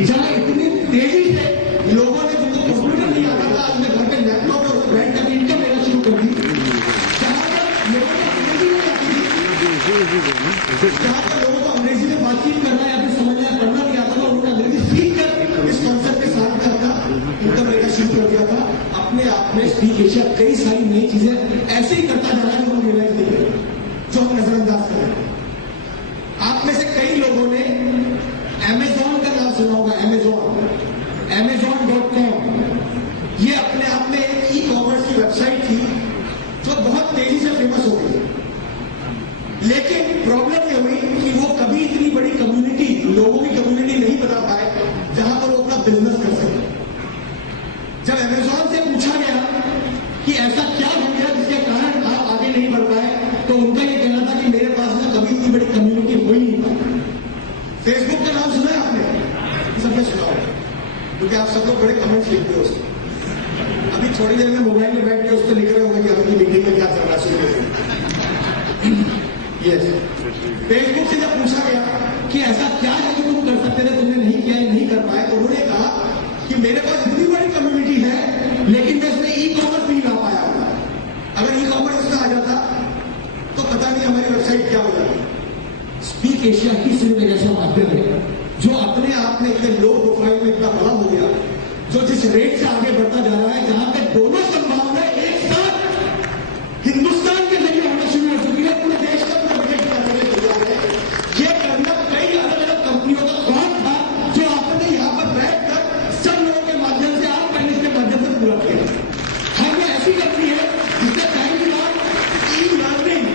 जहां इतनी तेजी से लोगों ने, जिनको कंप्यूटर नहीं आता था, आज घर पे लैपटॉप और रेंट का इनकम लेना शुरू कर दी। जहां पर लोगों को अंग्रेजी में बातचीत करना या फिर समझना या पढ़ना नहीं आता था, उन्होंने अंग्रेजी सीख कर इस कॉन्सेप्ट के साथ में अपना इनकम लेना शुरू कर दिया था। अपने आप में स्पीक एशिया कई सारी नई चीजें ऐसे ही करता जा रहा है जो हम रियलाइज नहीं करें, जो हम नजरअंदाज करें। आप में से कई लोगों ने अमेजॉन का नाम सुना होगा, amazon.com। ये अपने आप में एक ई कॉमर्स की वेबसाइट थी जो बहुत तेजी से फेमस हो गई। लेकिन प्रॉब्लम ये हुई कि वो कभी इतनी बड़ी कम्युनिटी, लोगों की कम्युनिटी नहीं बना पाए जहां पर वो अपना बिजनेस कर सके। जब अमेजॉन से पूछा गया कि ऐसा क्या हो गया जिसके कारण आप आगे नहीं बढ़ पाए, तो उनका ये कहना था कि मेरे पास में कभी इतनी बड़ी कम्युनिटी हो ही नहीं पाई। फेसबुक का नाम सुना है आपने? सबने सुना होगा, क्योंकि आप सब लोग बड़े कमेंट्स लिखते हो उसमें। अभी थोड़ी देर में मोबाइल में बैठ के उस पर लिख रहे होंगे कि अभी मीटिंग में क्या चल रहा है। यस, फेसबुक से जब पूछा गया कि ऐसा क्या है जो तुम कर सकते थे, तुमने नहीं किया, नहीं कर पाए, तो उन्होंने कहा कि मेरे पास इतनी बड़ी कम्युनिटी है, लेकिन मैं इसमें ई कॉमर्स नहीं ला पाया। अगर ई कॉमर्स इसमें आ जाता तो पता नहीं हमारी वेबसाइट क्या हो जाती। स्पीक एशिया की सिर्फ एक ऐसा माध्यम है जो अपने आप में इतने लो प्रोफाइल में इतना बड़ा हो गया, जो जिस रेट से आगे बढ़ता जा रहा है, जहां पे दोनों संभावनाएं एक साथ हिंदुस्तान के जरिए होना शुरू हो चुकी है। पूरे देश का अपना बजट बनाने के लिए ये करना कई अलग अलग कंपनियों का काम था, जो आपने यहां पर बैठकर सब लोगों के माध्यम से, आप पैनल के माध्यम से पूरा किया। हम ऐसी कंपनी है जिसने टाइम के बाद ई लर्निंग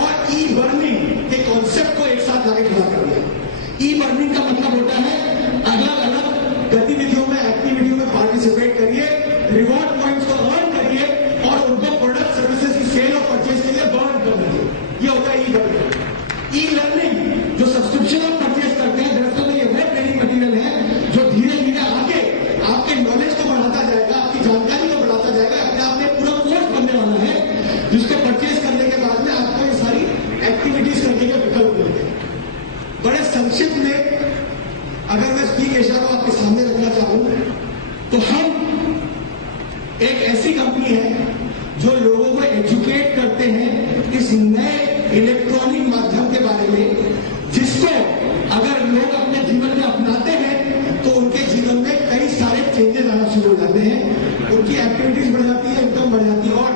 और ई बर्निंग के कॉन्सेप्ट को एक साथ लाके खड़ा कर दिया। ई बर्निंग का मतलब होता है अलग अलग गतिविधियों में, एक्टिविटियों में पार्टिसिपेट करिए, रिवॉर्ड पॉइंट्स को अर्न करिए और उनको प्रोडक्ट सर्विसेज की सेल और परचेज के लिए बर्न कर दीजिए। ये होता है ई लर्निंग। ई लर्निंग जो सब्सक्रिप्शन आप परचेज करते हैं, दरअसल में ये वो ट्रेनिंग मटीरियल है जो धीरे धीरे आगे आपके नॉलेज को बढ़ाता जाएगा, आपकी जानकारी को बढ़ाता जाएगा। अपने आप में पूरा कोर्स बनने वाला है, जिसको परचेज करने के बाद में आपको ये सारी एक्टिविटीज करने के विकल्प मिलते हैं। बड़े संक्षिप्त में अगर मैं स्पीक एशिया को आपके सामने रखना चाहूं तो हम एक ऐसी कंपनी है जो लोगों को एजुकेट करते हैं इस नए इलेक्ट्रॉनिक माध्यम के बारे में, जिसको अगर लोग अपने जीवन में अपनाते हैं तो उनके जीवन में कई सारे चेंजेस आना शुरू हो जाते हैं, उनकी एक्टिविटीज बढ़ जाती है, इनकम बढ़ जाती है। और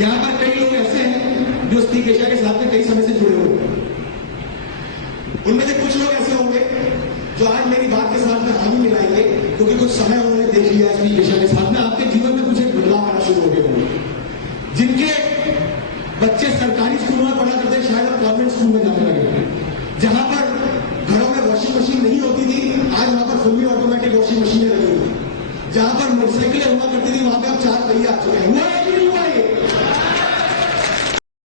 यहां पर कई लोग ऐसे हैं जो स्पीक एशिया के साथ में कई समय से जुड़े हुए हैं। उनमें से कुछ लोग ऐसे होंगे जो आज मेरी बात के साथ में हामी मिलाएंगे, क्योंकि कुछ समय उन्होंने देख लिया स्पीक एशिया के साथ में, आपके जीवन में कुछ एक बदलाव आना शुरू हो गए होंगे। जिनके बच्चे सरकारी स्कूलों में पढ़ा करते, शायद अब गवर्नमेंट स्कूल में जाने लगे। जहां पर घरों में वॉशिंग मशीन नहीं होती थी, आज वहां पर फुल्ली ऑटोमेटिक वॉशिंग मशीनें लगी हुई। जहां पर मोटरसाइकिलें हुआ करती थी, वहां पर अब 4 पहिए आ चुके हैं।